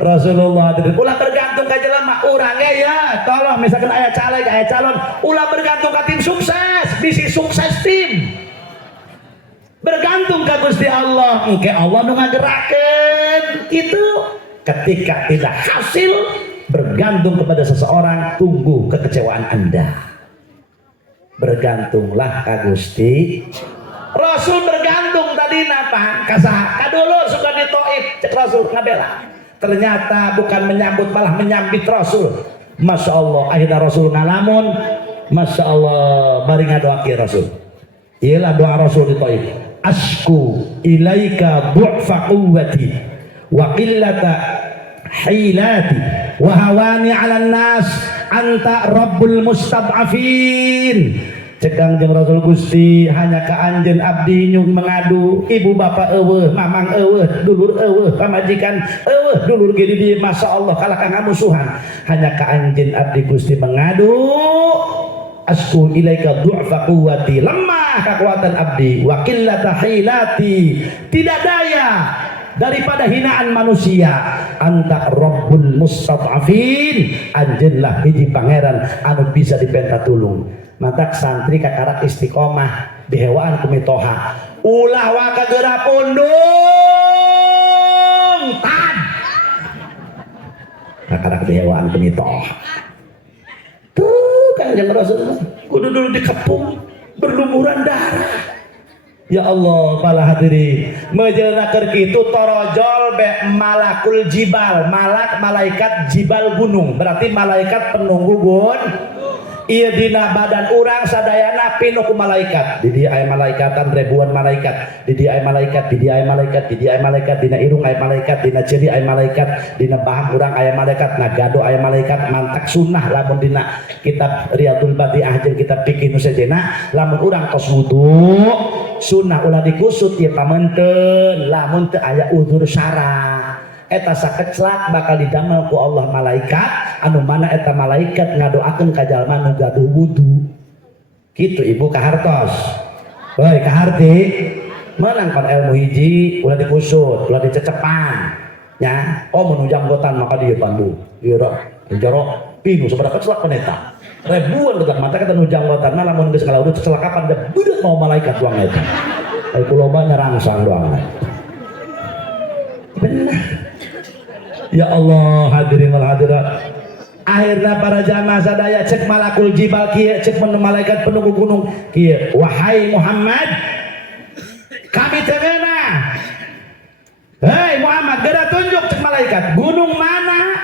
Rasulullah teh ulah bergantung ka jelema, urang ge ya tolong misalkan aya caleg aya calon ulah bergantung ka tim sukses, bisi sukses tim. Bergantung ke Gusti Allah, engke Allah nu ngagerakeun. Itu ketika tidak hasil bergantung kepada seseorang, tunggu kekecewaan Anda. Bergantunglah ke Gusti. Rasul bergantung Madinah pan kasaha kadulur suka di Taif cek Rasul ngabela ternyata bukan menyambut malah menyambit Rasul. Masya Allah akhirnya Rasul ngalamun. Masya Allah bari ngadoaki Rasul. Iyalah doa Rasul di Taif. Asku ilaika du'fa quwwati wa qillata hilati wa hawani 'alan nas anta rabbul mustad'afin. Cekang jeung Rasul Gusti hanya ka anjeun abdi nyung mengadu ibu bapak eueuh mamang eueuh dulur eueuh pamajikan eueuh dulur ge di masyaallah kalah ka ngamusuhan hanya ka anjeun abdi Gusti mengadu asku ilaika du'fa quwwati lemah kekuatan abdi wa qillata hilati tidak daya daripada hinaan manusia anta rabbul mustad'afin anjeunlah hiji pangeran anu bisa dipenta tulung. Matak santri kakarak istiqomah dihewaan kumitoha ulah waka geura pundung tan kakarak dihewaan kumitoha tuh Kanjeng Rasul kudu dulu dikepung berlumuran darah. Ya Allah pala hadiri mejeuna keur kitu torojol be malakul jibal malaikat jibal gunung berarti malaikat penunggu gun. Iya dina badan orang sadayana pinuh ku malaikat di dia aya malaikatan ribuan malaikat di dia aya malaikat di dia aya malaikat di dia aya malaikat dina irung aya malaikat dina ciri aya malaikat dina bahan urang aya malaikat nagado aya malaikat mantak sunnah lamun dina kitab Riyadul Badi'ah jeung kitab fikih nu sejenna lamun urang tos wudu sunnah ulah dikusut ieu pamenteun lamun teu aya uzur syara eta sakeclak bakal didamel ku Allah malaikat anu mana eta malaikat ngadoakeun ka jalma nu gaduh wudu kitu ibu kahartos heuy kaharti meunang pan ilmu hiji ulah dikusut ulah dicecepan nya mun janggotan maka dieu pan bu ieu jero pinu sabaraha keclak pan eta ribuan getak mata kata nu janggotan mah lamun geus ngalaudut kecelakapan da budak mau malaikat doang eta ai kuloba nyarangsang doang bener. Ya Allah hadirin wal hadirat akhirnya para jamaah sadaya cek malakul jibal kieu cek malaikat penunggu gunung kieu wahai Muhammad kami tegeuna hei Muhammad geura tunjuk cek malaikat gunung mana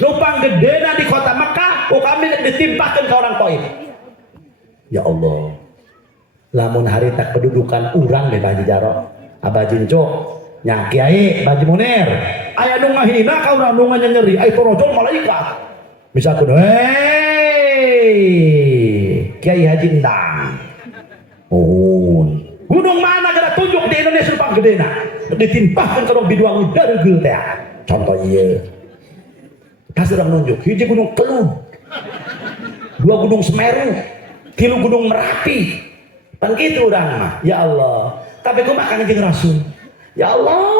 lupang gedena di kota Mekah kami ditimpakeun ka orang Taif. Ya Allah lamun harita kedudukan urang di Baji Jaro Abah Jinco nya Kiai Baji Munir aya nu ngahina ka urang nu nyeri aya torojol malaikat misalkan hei Kiai Haji Endang gunung mana geura tunjuk di Indonesia lupang gedena ditimpahkeun ka urang biduang daregeul teh contoh ieu kasirang nunjuk hiji gunung Kelud dua gunung Semeru tilu gunung Merapi kan gitu urang mah ya Allah tapi kumaha Kanjeng Rasul. Ya Allah,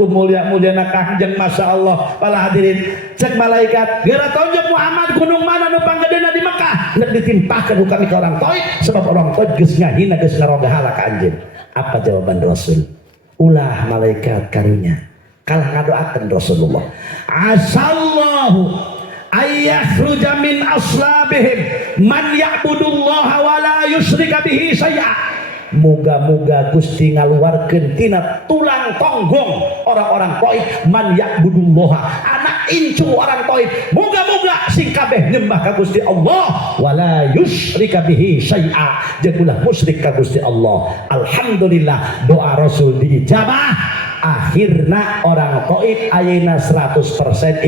mulia-muliana Kanjeng Masya Allah. Para hadirin, cek malaikat geura tonjok Muhammad gunung mana nu panggedena di Mekah nek ditimpahkeun ku kami ka orang Taif sebab orang Taif geus ngahina geus ngarogahala ka anjeun. Apa jawaban Rasul? Ulah malaikat karunya kalah ngadoakeun Rasulullah. Asallahu ayyakhruja min aslabihim man ya'budullaha wa la yusyrika bihi syai'a. Moga-moga Gusti ngaluarkeun tina tulang tonggong orang-orang Taif man ya'budullaha anak incu orang Taif moga-moga sing kabeh nyembah ka Gusti Allah wala yusyrika bihi syai'a jeung ulah musyrik ka Gusti Allah. Alhamdulillah doa Rasul diijabah akhirna orang Taif ayeuna 100%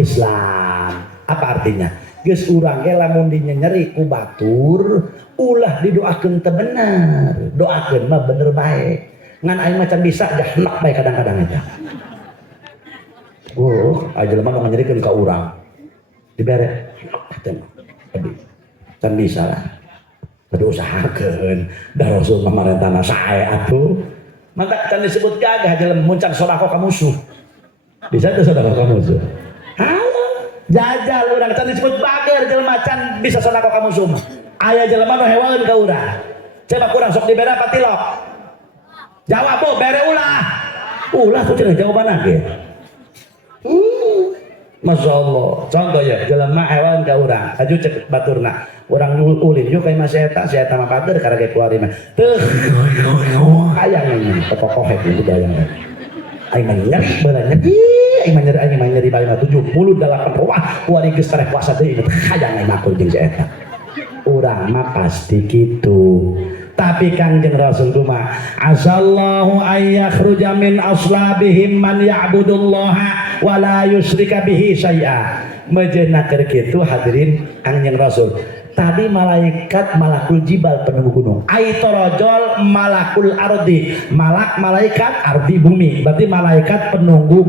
Islam. Apa artinya? Geus urang ge lamun nyeri ku batur ulah didoakeun teu bener doakeun mah bener bae ngan aing macan bisa jahnak bae kadang-kadang eta ajelema nu nganyerikeun ka urang dibere teh can bisa lah kudu usahakeun da Rasul pamarentahna sae atuh mantap can disebut gagah jelema mun can sedekah ka musuh bisa teh sedekah ka musuh jajal urang can disebut bager jelema can bisa sedekah ka musuh aya jelema nu hewaeun ka urang coba urang sok dibere apa tilok jawab bu bere ulah tuh cenah jawabanna ge Masya Allah. Contoh ya, jelema hewan ka urang, aju cek baturna. Urang ulin juga kayak masih eta mah pager karena kayak keluarin mah. Teuh, hayang ini, kepokohet itu bayang. Aing mah nyeri beulanya. Aing mah nyeri bae mah 78 ruah kuari geus tareh puasa deui. Hayang aing makur jeung si eta. Urang mah pasti gitu. Tapi Kangjeng Rasul mah asallahu ayyakhruja min aslabihim man ya'budullaha wa la yusyrika bihi syai'a. Mejeuna keur kitu hadirin Kangjeng Rasul. Tadi malaikat malakul jibal penunggu gunung. Aitorojol malakul ardi. Malaikat ardi bumi. Berarti malaikat penunggu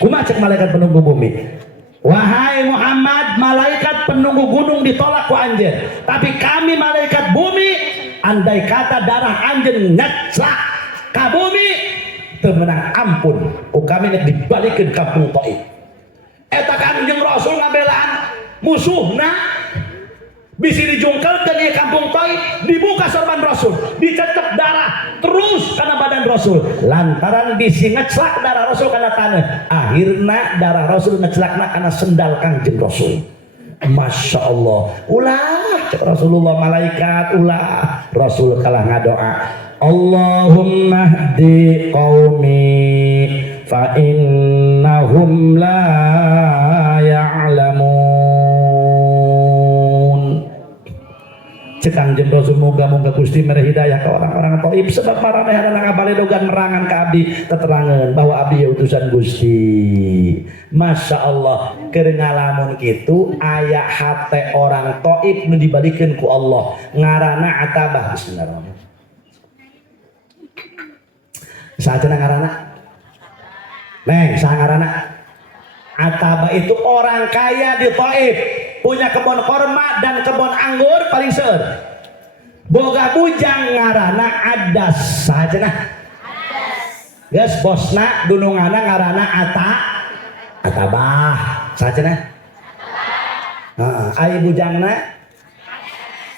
kumaha cek malaikat penunggu bumi. Wahai Muhammad, malaikat penunggu gunung ditolak ku anjeun. Tapi kami malaikat bumi, andai kata darah anjeun ngeclak ka bumi, teu meunang ampun. Kami nek dibalikeun kampung Thaif. Eta Kangjeng Rasul ngabelaan musuhna bisi dijungkelkeun ieu kampung Thaif, dibuka sorban Rasul, dicecep darah terus karena badan Rasul. Lantaran bisi ngeclak darah Rasul karena tanah. Akhirna darah Rasul ngeclakna karena sendal Kangjeng Rasul. Masya Allah. Ulah cek Rasulullah malaikat ulah. Rasul kalah ngadoa. Allahumma hdi qaumi fa innahum la ya'lamun. Cek Kangjeng Rasul moga-moga Gusti mere hidayah ke orang-orang Thaif sebab maranehna ngabaledogan merangan ka abdi teterangan bahwa abdi utusan Gusti. Masya Allah keur ngalamun kitu aya hate orang Thaif nu dibalikeun ku Allah ngaranna Atabah. Bismillahirrahmanirrahim. Saha ngaranna? Neng, saha ngaranna? Atabah itu orang kaya di Thaif, punya kebun korma dan kebun anggur paling seur. Boga bujang ngaranna Adas. Saha cenah? Adas. Geus bosna dunungana ngaranna Atabah. Saha cenah? Heeh, ai bujangna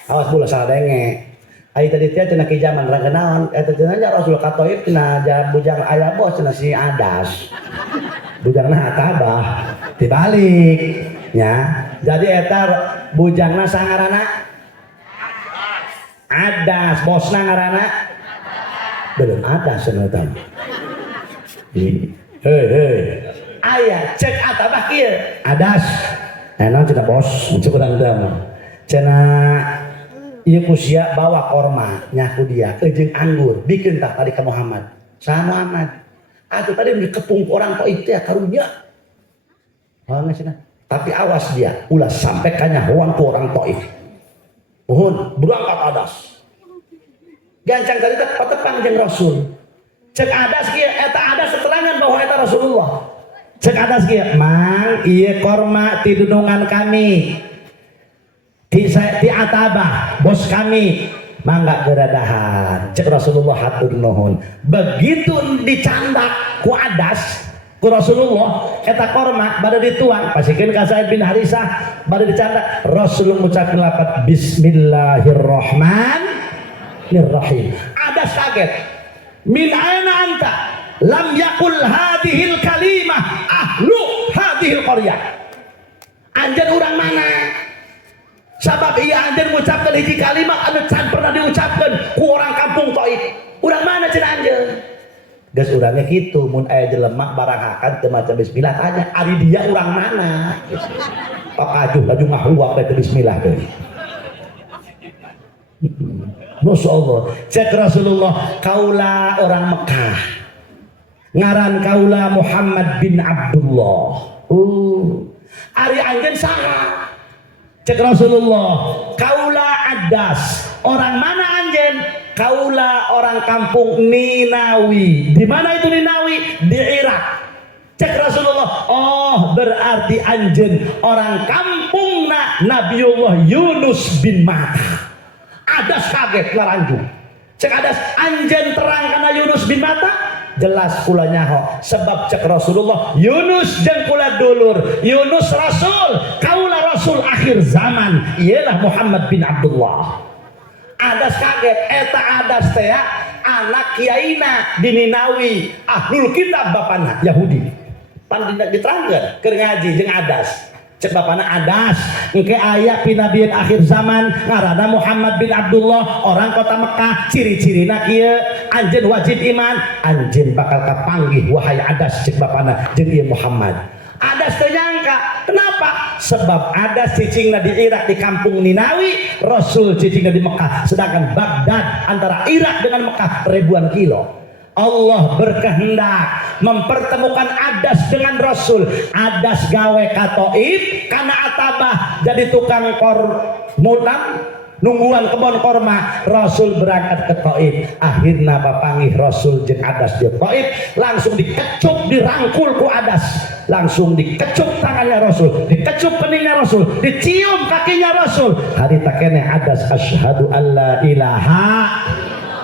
awas bula salah denge. Ai tadi teh cenah ki zaman rangga naon eta cenah Rasul ka Thaif cenah bujang aya bos cenah si Adas. Bujangna Atabah dibalik nya. Jadi eta bujangna sangarana Adas, bosna ngaranna belum ada senutan. Hei aya cek Atabah kieu Adas enak cenah bos cek urang teh cenah ieu kusia bawa korma nyaku dia jeung anggur bikin tak tadi ke Muhammad saha Muhammad atuh tadi dikepung orang Thaif teh karunya nggak cenah. Tapi awas dia ulah sampai kanyahoan ku orang Thaif. Mohon berangkat Adas. Gancang tadi patepang jeung Rasul. Cek Adas kieu eta Adas keterangan bahwa eta Rasulullah. Cek Adas kieu, "Mang, ieu korma ti dunungan kami. Ti Atabah, bos kami. Mangga geradahan." Cek Rasulullah hatur nuhun. Begitu dicandak ku Adas ku Rasulullah eta korma bade dituang pasikeun ka Zaid bin Harisah bade dicandak Rasul ngucapkeun lafaz bismillahirrahmanirrahim. Adas kaget. Min aina anta lam yakul hadhil kalimah ahlu hadhil qaryah. Anjeun urang mana? Sabab ieu anjeun ngucapkeun hiji kalimat anu can pernah diucapkeun ku orang kampung Thaif. Urang mana cenah anjeun? Geus urangnya kitu mun aya jelema barangakan teu maca bismillah tanya ari dia urang mana. Papajuh laju ngahuwak bae bismillah deui. Masya Allah. Cek Rasulullah kaula orang Mekah. Ngaran kaula Muhammad bin Abdullah. Ari anjeun saha? Cek Rasulullah kaula Adas. Orang mana anjeun? Kaula orang kampung Ninawi. Di mana itu Ninawi? Di Irak. Cek Rasulullah, oh berarti anjeun orang kampungna Nabiullah Yunus bin Matta. Adas kaget laranjung. Cek Adas anjeun terang kana Yunus bin Matta? Jelas kula nyaho sebab cek Rasulullah Yunus jeung kula dulur. Yunus Rasul, kaula Rasul akhir zaman. Ialah Muhammad bin Abdullah. Adas kaget, eta Adas teh anak kiaina di Ninawi, ahlul kitab bapana Yahudi. pan diterangkeun keur ngaji jeung adas. Cek bapana adas engke aya pinabian akhir zaman ngaranna Muhammad bin Abdullah orang kota Mekah ciri-cirina kieu anjeun wajib iman anjeun bakal kapanggih wahai adas cek bapana jeung ieu Muhammad. Adas teu nyangka kenapa sebab adas cicingna di Irak di kampung Ninawi Rasul cicingna di Mekah sedangkan Baghdad antara Irak dengan Mekah ribuan kilo. Allah berkehendak mempertemukan adas dengan Rasul. Adas gawe ka Taif kana Atabah jadi tukang mutam nungguan kebon korma. Rasul berangkat ke Taif akhirna papanggih Rasul jeung adas di Taif langsung dikecup dirangkul ku adas langsung dikecup tangannya Rasul dikecup keningnya Rasul dicium kakinya Rasul harita keneh adas asyhadu alla ilaha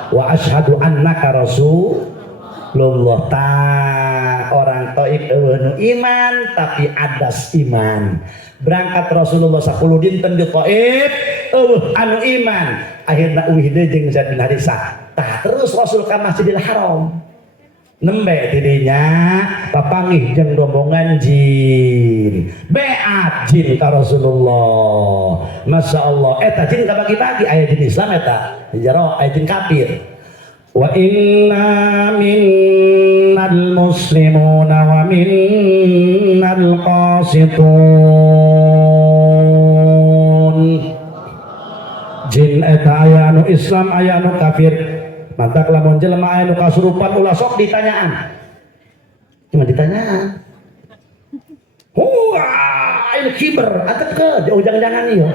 wa asyhadu annaka rasulullah. Ta orang Taif nu iman tapi adas iman. Berangkat Rasulullah 10 dinten di Taif anu iman akhirna euih deui jeung Zaid bin Harisah. Tah terus Rasul ka Masjidil Haram nembe didinya papanggih jeung rombongan jin beat jin ka Rasulullah. Masya Allah eta jin kabagi-bagi aya jin Islam eta jaro aya jin kafir. Wa inna minnal muslimuna wa minnal qasitun. Jin eta aya anu Islam aya anu kafir. Mantak lamun jelema aya nu kasurupan ulah sok ditanyaan. Cuma ditanyaan. Ini kiber atep ke jauh jangan-jangan ieu.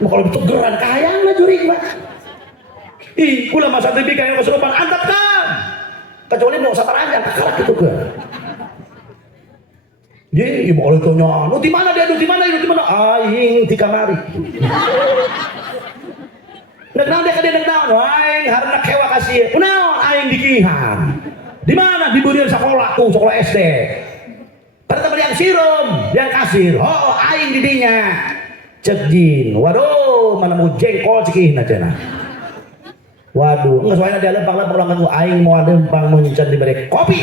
Mau kalau betul geran kahayang lah jurig mah. Ih, kula masa teh bika yang kasurupan antepkan. Kecuali mau sataranjang kakalak gitu ke. Ye, ieu mau tanya, "Nu di mana dia? Nu di mana? Nu di mana?" Aing di kamari. Nagnaon dia ka dia nagnaon, aing hareunak hewa kasih. Kunaon aing dikihan. Di mana? Di beureun sakola tuh, sekolah SD. Pada teman yang sirum, yang kasir. Oh, aing di dinya. Cek jin. Waduh, mana mau jengkol cikihna cenah. Waduh, geus wae dia lempang-lempang ulang ku aing moal lempang muncan dibere kopi.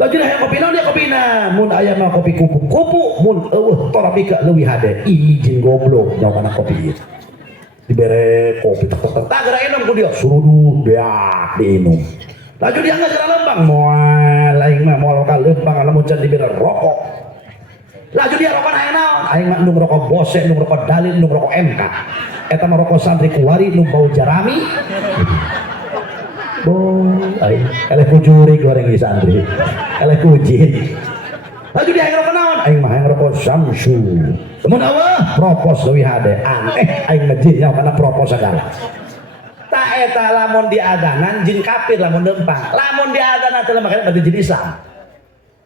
Lajur aya kopi naon dia kopina? Mun aya mah kopi kupu-kupu, mun eueuh torabika leuwih hade. Ih, jin goblok nyawana kopi ieu. Dibere kopi tak gerak enam ku dia suruh beak diinum. Laju dia nggak gerak lembang moal aing mah moal ka lembang lamun can dibere rokok. Laju dia rokok aya naon? Aing mah nu rokok Bose, nu rokok Dalin, nu rokok MK. Eta mah rokok santri kuari nu bau jarami. Aing eleh ku juri goreng di santri. Eleh ku jin. Laju dia ngerokok naon? Aing mah ngerokok Samsu. Mun Allah propos leuwih hade aneh aing mah jin nya kana propos segala. Ta eta lamun diadanan jin kafir lamun lempang. Lamun diadanan teh makanya berarti jin Islam.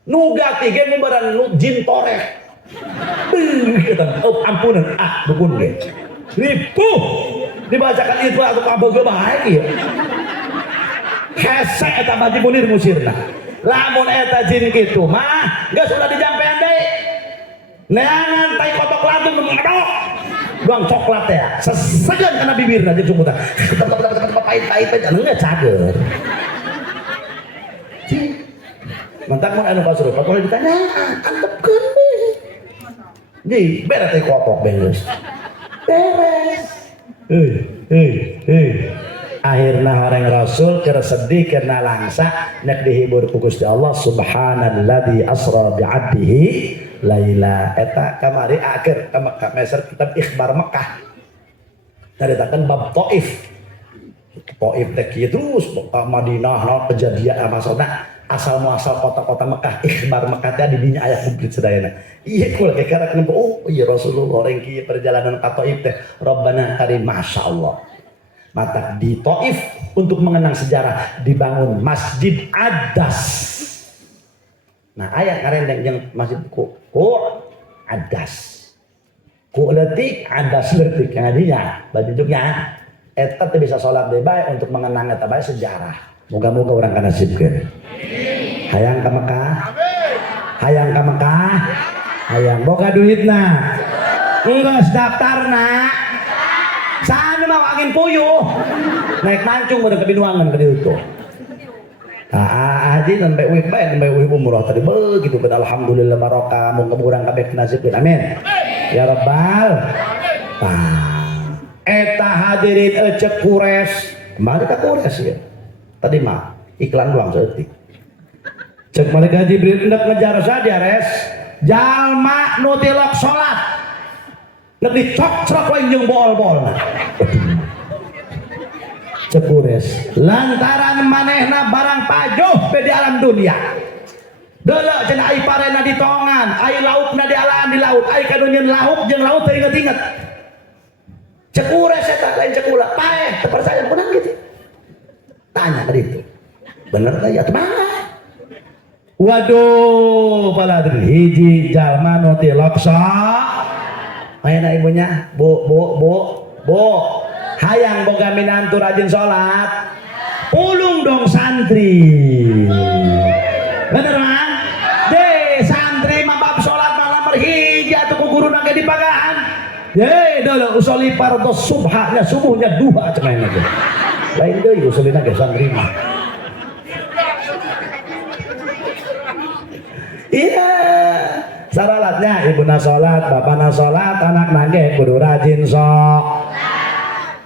Nu gati ge meubaran nu jin torek. Kita ampunan dukun ge. Ripuh dibacakan itu atau kaboga bae ieu. Hese eta Haji Munir musirna. Lamun eta jin kitu mah geus ulah dijampean deui. Neangan tai kotok lantung ngadok. Doang coklat ya. Sesegan kana bibirna jeung sumutan. Pahit-pahit anu geus cager. Mantap mun anu kasurupan kalau ditanya, antepkeun deui. Di beres teh kotok beres. Beres. Akhirna horeng Rasul keur sedih karena langsa nek dihibur ku Gusti Allah subhanalladzi asra bi 'abdihi laila eta kamari akhir Mekah meser kitab ikhbar Mekah taritakeun bab Taif teh kieu terus Madinah kejadian maksudna asal muasal kota-kota Mekah ikhbar Mekah teh di dinya aya komplit sadayana ieu kula karak oh iya Rasulullah orang kieu perjalanan ka Taif teh Rabbana karim masyaallah. Mata di Taif untuk mengenang sejarah dibangun Masjid Adas. Nah ayat karendeng yang masjid ku Adas. Ku letik Adas letik yang adinya baduduknya eta teh bisa salat deui bae untuk mengenang eta bae sejarah. Moga-moga urang kana nasibkeun. Hayang ka Mekah. Hayang ka Mekah. Hayang boga duitna. Enggeus daftarna. Sana mau angin puyuh naik mancung pada kebinuangan ke ditu Haji sampai umroh tadi begitu kan alhamdulillah barokah mun keburang kabeh nasibkeun amin ya rabbal eta hadirin cek kures kembali ke kures ya tadi mah iklan doang seetik cek malaikat Jibril hendak ngejar saja res jalma nu tilok salat nek dicok-cok wae jeung bol-bolna cekures lantaran manehna barang pajuh di alam dunia delok cenah ai parena di tongan ai laukna di alaan di laut ai kadunyeun lauk jeung laut teu inget-inget cekures eta lain cekula paeh teu percaya kunaon gitu tanya ka ditu bener teh ya mana waduh paladri hiji jalma nu ti loksa ayeuna ibunya bu hayang boga minantu rajin sholat ulung dong santri beneran deh santri mabab sholat malam berhiji atau ku guru nangke di pagahan deh dulu usoli fardu subhanya subuhnya duha cemen aja lain deh usoli nangke santri mah iya saralatnya ibuna sholat bapakna sholat anak nangke kudu rajin sok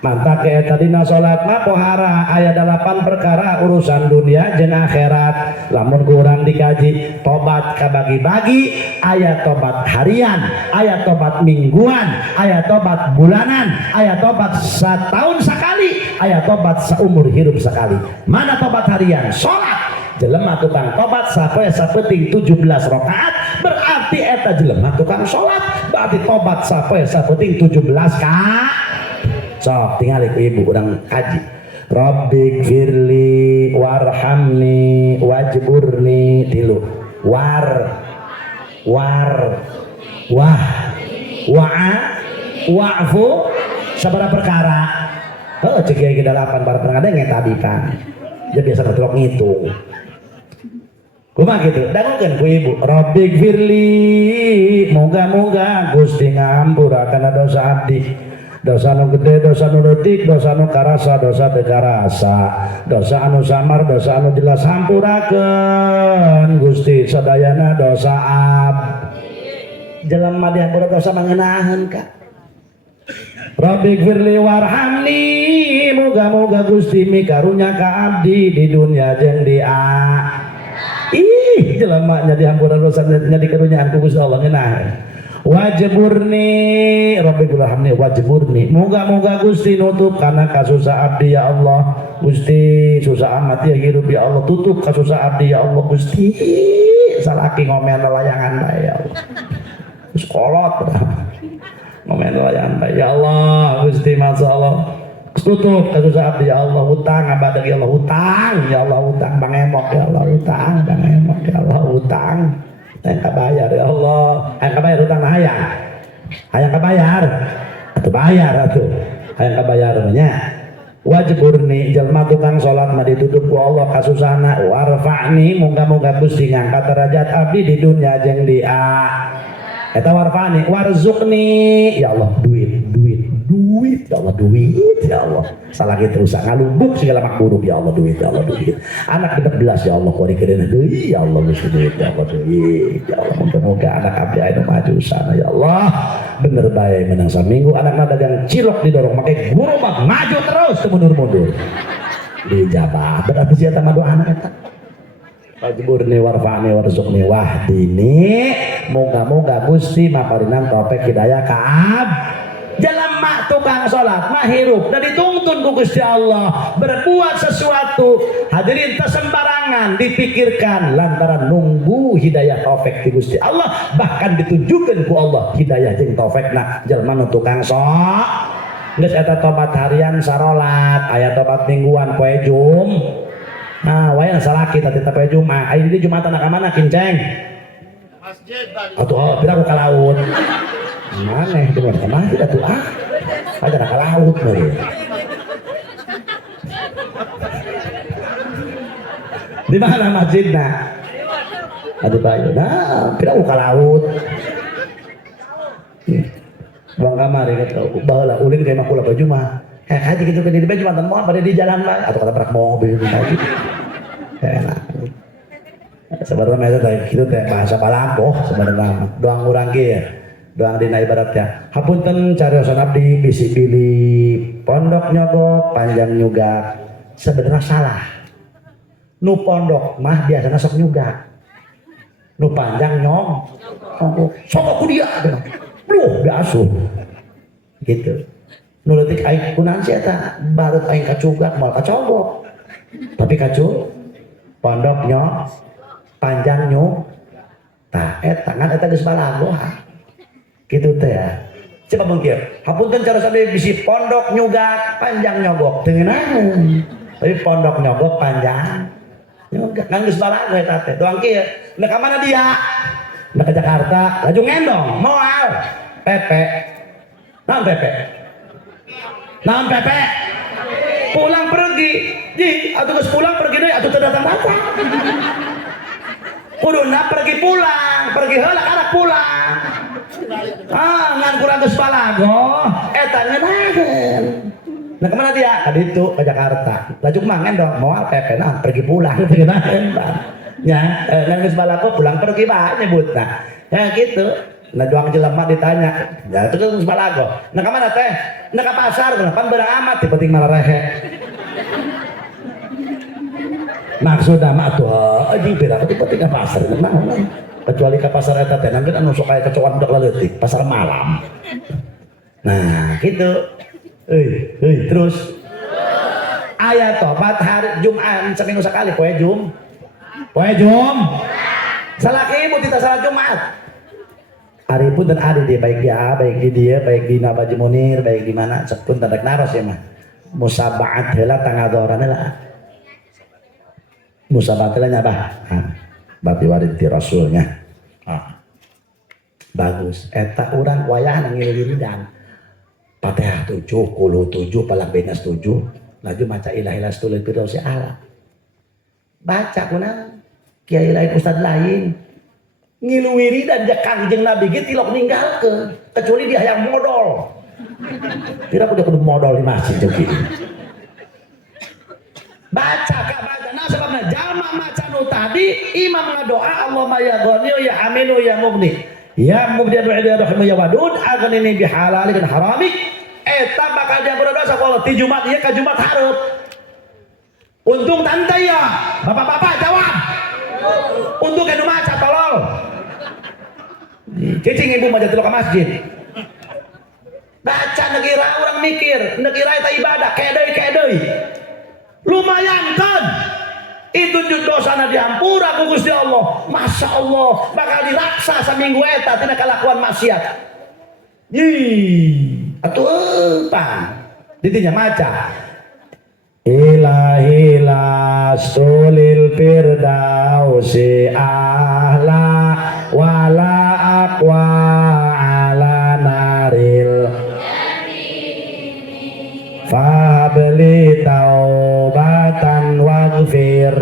mantap ke tadina salat mah pohara aya 8 perkara urusan dunia jeung akhirat lamun kurang dikaji tobat kabagi-bagi aya tobat harian aya tobat mingguan aya tobat bulanan aya tobat setahun sekali aya tobat seumur hidup sekali mana tobat harian salat jelema tukang tobat sapoe sapeting 17 rakaat berarti eta jelema tukang salat berarti tobat sapoe sapeting 17 sok tinggal ibu orang kaji Rabbi gfirli warhamni wajburni tilu wa'fu sabara perkara cek ya kita 8 perkara ada yang tadi kan dia biasa ngetrok ngitung kumah gitu dangukeun ku ibu Rabbi gfirli moga-moga Gusti ngampurakeun dosa abdi dosa anu gede, dosa anu leutik, dosa anu karasa, dosa teu karasa, dosa anu samar, dosa anu jelas hampurakeun Gusti sadayana dosa jelema dihampura dosa mangenaheun ka Rabbi gfirli warhamni moga-moga Gusti mikarunya ka abdi di dunia jeung di jelema nya dihampura dosa nya dikarunyaan ku Gusti Allah ngeunaheun wajburni Rabbi gulhamni wajburni moga-moga Gusti nutup karena kasusah abdi ya Allah Gusti susah amat ya hidup ya Allah tutup kasusah abdi ya Allah Gusti salaki ngomen layangan bae ya Allah terus kolot ngomen layangan bae ya Allah Gusti masyaallah tutup kasusah abdi ya Allah hutang abadag ya Allah hutang ya Allah hutang bangemok ya Allah hutang bangemok ya Allah hutang yang kebayar ya Allah yang kebayar hutang hayang kebayar atau bayar atuh hayang kebayar nya wajburni jalma tukang salat mah ditutup ku Allah kasusahna warfa'ni moga-moga Gusti ngangkat derajat abdi di dunia jeung di eta warfa'ni warzuqni ya Allah duit ya Allah duit ya Allah salah gitu rusak ngalubuk segala makburuk ya Allah duit anak bener belas ya Allah kori kedeuna deui ya Allah Gusti duit ya Allah duit ya Allah moga-moga anak abdi anu maju sana ya Allah bener bae menang saminggu anakna dagang cilok didorong make guru mah maju terus teu mundur-mundur dijabah berarti sia teh doa anak eta wajburni warfa'ni warzuqni wahdini moga-moga Gusti maparinan taufik hidayah ka jelema tukang salat mah hirup dan dituntun ku Gusti Allah berbuat sesuatu hadirin tersembarangan dipikirkan lantaran nunggu hidayah taufik di Gusti Allah bahkan ditujukan ku Allah hidayah jeung taufikna jelema nu tukang salat geus eta tobat harian sarolat aya tobat mingguan poe Jum nah wayang salaki tadi poe Jumat aya di Jumatan ka mana kinceng masjid atuh pira ku ka laut mana itu kemana kita tuh ada nak laut nih di mana masjidnya ada bayu nah kita buka laut bang kamar ya kata bawa ulin kayak makula baju mah haji gitu kan di baju mantan mau pada di jalan lah atau kata berak mobil di baju enak. Sebenarnya itu teh kitu teh bahasa Balago sebenarnya doang urang ge ya. Doang dina ibaratnya. Hapunten cariosan abdi bisi pilih pondok nyogok panjang nyugak. Sebenarnya salah. Nu pondok mah biasanya sok nyugak. Nu panjang nyogok. Sok aku dia. Loh biasa. Gitu. Nu leutik aing kunaon sia eta bareut aing kacugak moal kacogok. Tapi kacu pondok nyog panjang nyug. Tah eta ngan eta geus balago ha. Gitu teh ya. Coba mungkin. Hapunten cara sampai bisi pondok nyugak panjang nyogok. Tengenahan. Tapi pondok nyogok panjang nyugak. Kan geus balago eta teh. Doang kieu. Nek ka mana dia? Nek ka Jakarta, laju ngendong, moal. Pepe. Naon pepe? Naon pepe? Pulang pergi. Ji, atuh geus pulang pergi deui atuh teu datang-datang. Kuduna pergi pulang, pergi heula karek pulang. Ngan kurang geus balago, eta ngeunaheun. Nah kemana dia? Ka ditu ke Jakarta. Laju mangen dong, moal pepe naon pergi pulang ngeunaheun. Ya, ngan geus balago pulang pergi bae nyebutna. Ya gitu. Nah doang jelema ditanya, ya itu geus balago. Nah ka mana teh? Nah ka pasar, pan beurang amat penting malah rehe. Maksudna mah atuh anjing beda penting ka pasar naon. Kecuali ke pasar eta teh nanggeun anu sok aya kecoan budak leutik, pasar malam. Nah, gitu. Terus aya tobat hari Jumat seminggu sekali poe Jum. Poe Jum. Salaki ibu tita salat Jumat. Hari pun dan hari dia baik dia, baik di dia, baik di Nabaji Munir, baik di mana, sepun tanda naros ya mah. Musabaat heula tangadoran heula. Musabaat heula nya bah. Bati warid ti rasulnya. Bagus. Eta urang wayahan ngiliridan. Fatihah 7, Qul 7, Falaq Bnas 7. Laju maca ilah stulil firdausi ala. Baca kunaon? Kiai lain ustad lain. Ngilu wiridan ja Kangjeng Nabi ge tilok ninggalkeun, kecuali dia yang modal. Tidak kudu modal di masjid jeung kitu. Baca ka baca nah sebabna jalma maca nu tadi imam ngadoa Allahumma ya ghani ya aminu ya mughni ya mubdi ya rahim ya wadud aghnini bi halalik dan haramik eta bakal dia berdoa sakola ti Jumat ieu ka Jumat hareup. Untung tante ya bapak-bapak jawab. Untuk anu maca tolol. Cicing ibu maca telu ka masjid. Baca negira orang mikir, negira eta ibadah kedeui. Lumayan kan? Itu dosana diampura ku Gusti Allah. Masya Allah bakal diraksa saminggu eta tina kalakuan maksiat. Atuh pan. Ditinya maca. Ilahi sulil firdausi ahla wala aqwa ala naril fabli taubatan waghfir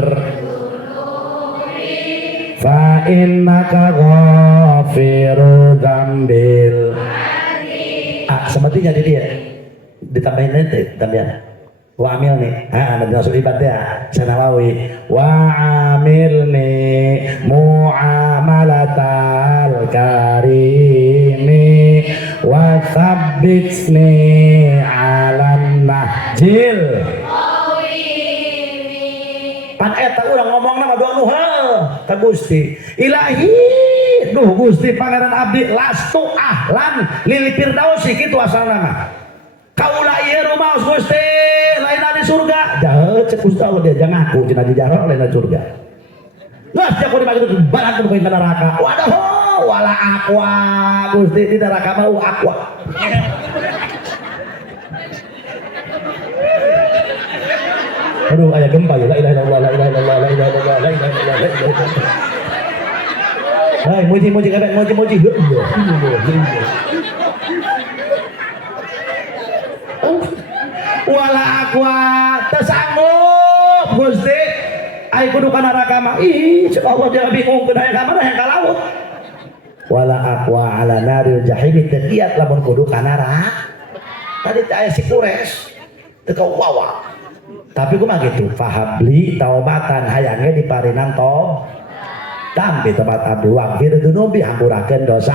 fa innaka ghafiru dzambil. Semestinya di dia ditambahin nanti tambahan wa amilni Nabi Rasul ibadah Sanawawi wa amilni muamalatal karimi wa tsabbitni alan nahjil. Pan eta urang ngomong nama doa nu ka Gusti Ilahi duh Gusti Pangeran abdi lastu ahlan lil firdausi kitu asalna mah kaula ieu rumaos Gusti lain di surga jaheut cek Gusti Allah dia jangan ngaku cenah di jaro lain di surga geus cek kudu magi barang kudu ka neraka waduh wala aqwa Gusti di neraka mah aqwa. Aduh aya gempa ya la ilaha illallah la ilaha illallah la ilaha illallah la ilaha illallah la ilaha illallah. Hai muji kabeh muji wala aqwa tersanggup Gusti ai kudu ka neraka mah ih cek Allah dia bingung kudu hayang ka mana hayang ka laut wala aqwa ala naril jahim tekiat lamun kudu ka neraka tadi teh aya si kures teu ka wawa Tapi kumaha gitu, fahabli taubatan hayangnya di parinan tob. Tampi tempat abdi waqfir dunubi hampurakeun dosa.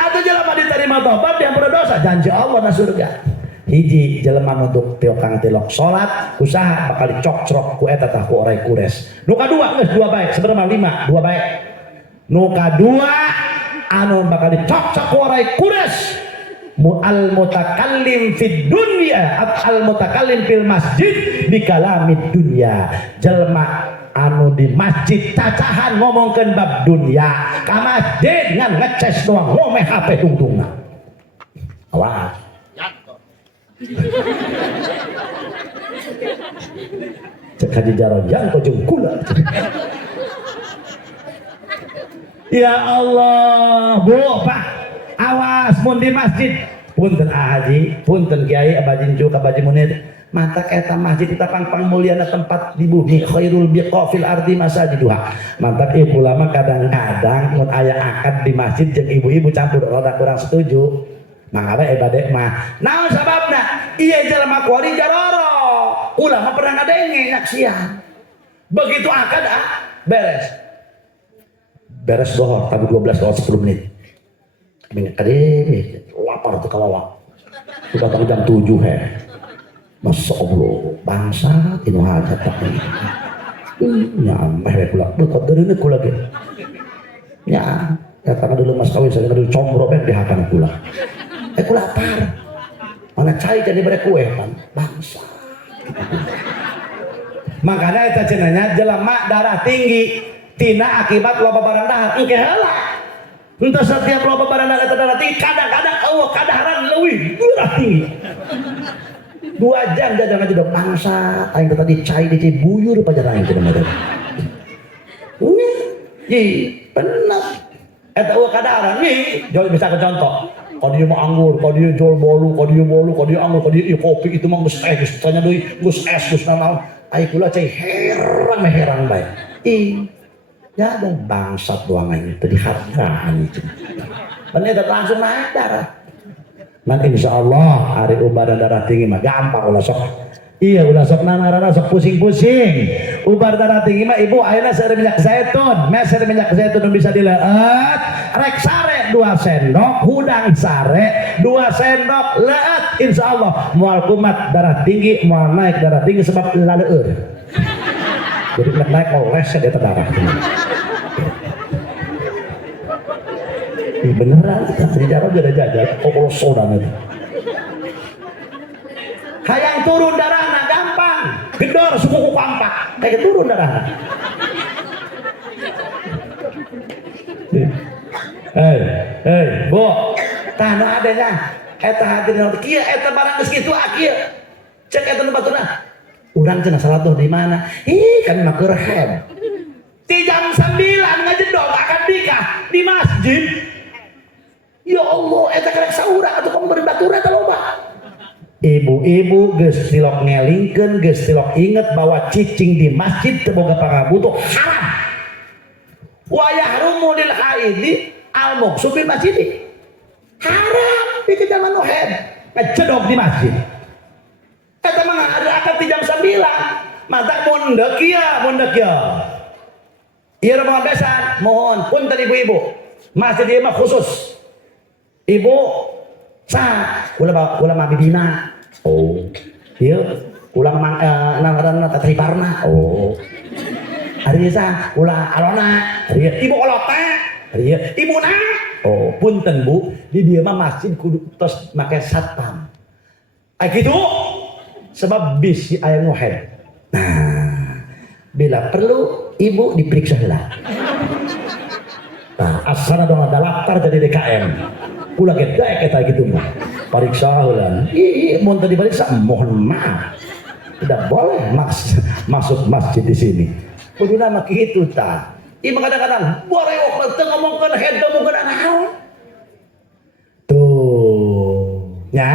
Atuh jelema diterima tobat dihampura dosa, janji Allah na surga. Hiji jelema nuntut tiokang tilok salat, usaha bakal dicokcrok ku eta tah ku orai kures. Nu kadua geus dua baik, sebenarnya 5, dua baik. Nu kadua anu bakal dicokcrok ku orai kures. Al mutakallim fid dunya al mutakallim fil masjid bi kalamid dunya. Jelema anu di masjid cacahan ngomongkeun bab dunya, ka masjid ngan ngeces doang ngomeh HP tungtungna. Awas. Cek haji jaron yang kojong kula. Ya Allah, Bu, Pak, awas mun di masjid. Punten Haji, punten Kiai, abajin juga abajin munir. Mata eta masjid kita pang muliana tempat di bumi, khairul biqafil ardi masajiduha. Mantap ibu lama kadang-kadang mun aya akad di masjid jeung ibu-ibu campur rada kurang setuju. Mangga ibadah mah. Naon sababna? Ieu jelema kuari jaroro. Ulama pernah ngadenge nyaksian. Begitu akad beres. Beres dohor tapi 12 dohor 10 menit. Minyak kade lapar tuh kalawak. Sudah jam 7 he. Masya Allah, bangsa tinu hajat tapi nyampe kula dekot dari ini kula gitu ya karena dulu mas kawin saya dulu combro di hakan kula kula lapar mana cai jadi pada kue kan bangsa makanya itu cenanya jelema darah tinggi tina akibat loba barang dahar engke heula entah setiap loba barang darah tinggi kadang-kadang Allah kadaharan leuwih darah tinggi 2 jam jajan aja udah bangsa aing tadi cai di buyur pajaran aing teh mah. Bener. Eta eueuh kadaharan nih, jual bisa ke contoh. Kalau dia mau anggur, kalau dia jual bolu, kalau dia anggur, kalau dia kopi itu mah geus geus tanya deui, geus es geus naon. Aing kula cai heran bae. Ya dan bangsat doang aing teh dihargaan itu. Bener langsung naik darah. Man insyaallah hari ubar darah tinggi mah gampang ulah sok. Iya ulah sok nangarana sok pusing-pusing. Ubar darah tinggi mah ibu ayeuna seueur minyak zaitun, meser minyak zaitun bisa dileut, rek sare 2 sendok, hudang sare 2 sendok leut insyaallah moal kumat darah tinggi, moal naik darah tinggi sebab laleur. Jadi naik oles dia darah. Beneran sejarah udah jajal kalau soda itu hayang turun darahna gampang gedor suku kampak kayak turun darahna Bu tanu adanya eta hadirin kieu eta barang geus kitu kieu cek eta nu baturna urang cenah salat di mana kan mah keur hem ti jam 9 ngajedog akad nikah di masjid. Ya Allah, eta karek saurang atuh kamu beri baturna teh loba. Ibu-ibu geus tilok ngelingkeun, geus tilok inget bahwa cicing di masjid teu boga pangabutuh haram. Wa yahrumu lil haidi al muqsub bil masjid. Haram bikin zaman nohed, ngecedok di masjid. Eta mah ada akad di jam 9. Mantap mondek ya. Ieu rombongan besan, mohon punten ibu-ibu. Masjid ieu mah khusus. Ibu sah ulah mah bibina ieu ulah nangaranna teteh iparna ari sah ulah alona ari ibu olota ari ibuna punten Bu di dieu mah masjid kudu tos make satpam kitu sebab bis aya ngohed nah bila perlu ibu diperiksa heula nah asana dong ada daftar jadi DKM ulah gede kita gitu mah pariksa ulan mun tadi pariksa mohon maaf tidak boleh masuk masjid di sini kuduna mah kitu tah ieu kadang-kadang boreok teu ngomongkeun head ngomongkeun naon tuh nya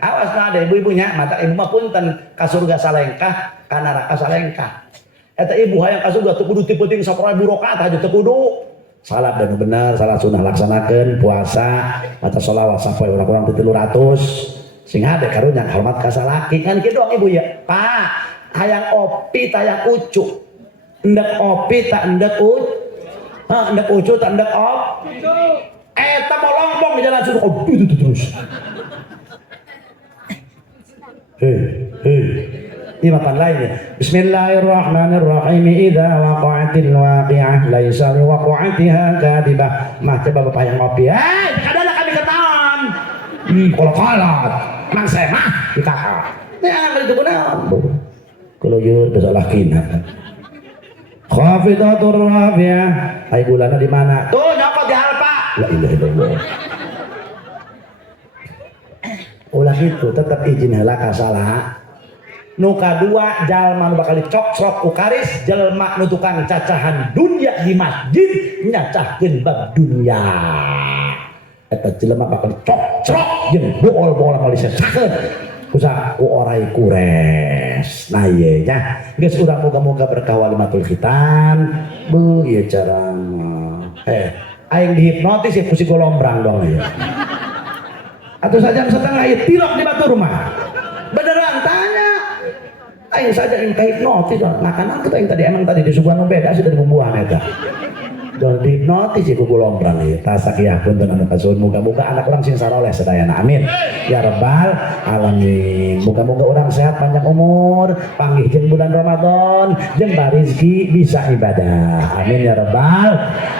awas na ada ibu-ibunya mata ibu mah punten ka surga salengkah ka neraka salengkah eta ibu hayang ka surga teu kudu ti penting 10.000 rakaat aja teu kudu salat dan benar salat sunnah laksanakan puasa atau sholawat sampai orang-orang 300 sing hade karunya hormat ka salaki kan kitu dong ibu ya Pak hayang opi tayang ucuk endek opi tak endek endek ucuk tak endek eta mau lombong di jalan suruh itu terus ini makan lainnya Bismillahirrahmanirrahim idza waqa'atil waqi'ah laisa liwaqa'atiha kadibah mah coba bapak yang ngopi kadang kami ketahuan kalau kalat mang saya mah di kakak ini itu benar kalau yur bisa lakinan khafidatur rafi'ah ay gulana di mana tuh nyokot di halpa la ilaha illallah ulah itu tetap izin heula ka salah nu kadua jalma nu bakal dicokcrok ku karis jelma nu tukang cacahan dunya di masjid nyacahkeun bab dunya eta jelema bakal dicokcrok jeung bool-bool bakal disecahkeun kusa ku orai kures nah ieu nya geus urang moga-moga berkah walimatul khitan bu ieu cara aing dihipnotis ya kusi golombrang dong ya atau saja setengah ya tilok di batu rumah beneran tanya aing saja yang hipnotis makanan kita yang tadi emang tadi disuguhan beda sih dari bumbuan eta dan dihipnotis ya kuku lombrang ya tasakiyah pun dan anu kasuhun muga-muga anak orang sing saroleh sedayana amin ya rabbal alamin muga-muga orang sehat panjang umur panggih jeung bulan Ramadan jeung barizki bisa ibadah amin ya rabbal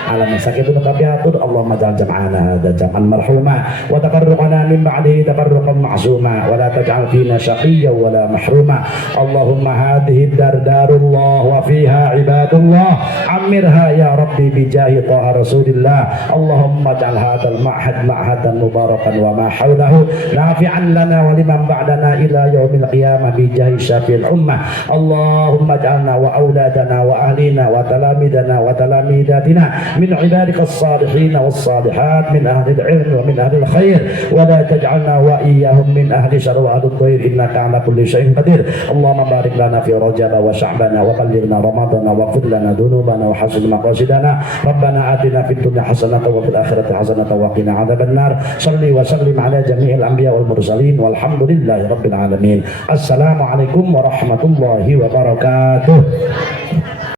alamin sakitun kabiatur Allahumma ja'al jam'ana hada jam'an marhuma wa tafarruqana min ba'dihi tafarruqan ma'suma wa la taj'al fina syaqiyyan wa la mahruma Allahumma hadhihi dardarullah wa fiha ibadullah amirha ya rabbi jahi taha rasulillah Allahumma ja'al hadal ma'had ma'hadan mubarakan wa ma hawlahu nafi'an lana wa liman ba'dana ila yaumil qiyamah bi jahi syafi'il ummah Allahumma ja'alna wa auladana wa ahlina wa talamidana wa talamidatina min ibadika as-salihin was-salihat min ahli al-ilm wa min ahli al-khair wa la taj'alna wa iyyahum min ahli syarri wa ahli al-khair innaka ala kulli syai'in qadir Allahumma barik lana fi rajab wa sya'bana wa ballighna ramadana wa qul lana dhunubana wa hasin maqasidana ربنا آتنا في الدنيا حسنة وفي الآخرة حسنة وقنا عذاب النار صل وسلم على جميع الأنبياء والمرسلين والحمد لله رب العالمين السلام عليكم ورحمة الله وبركاته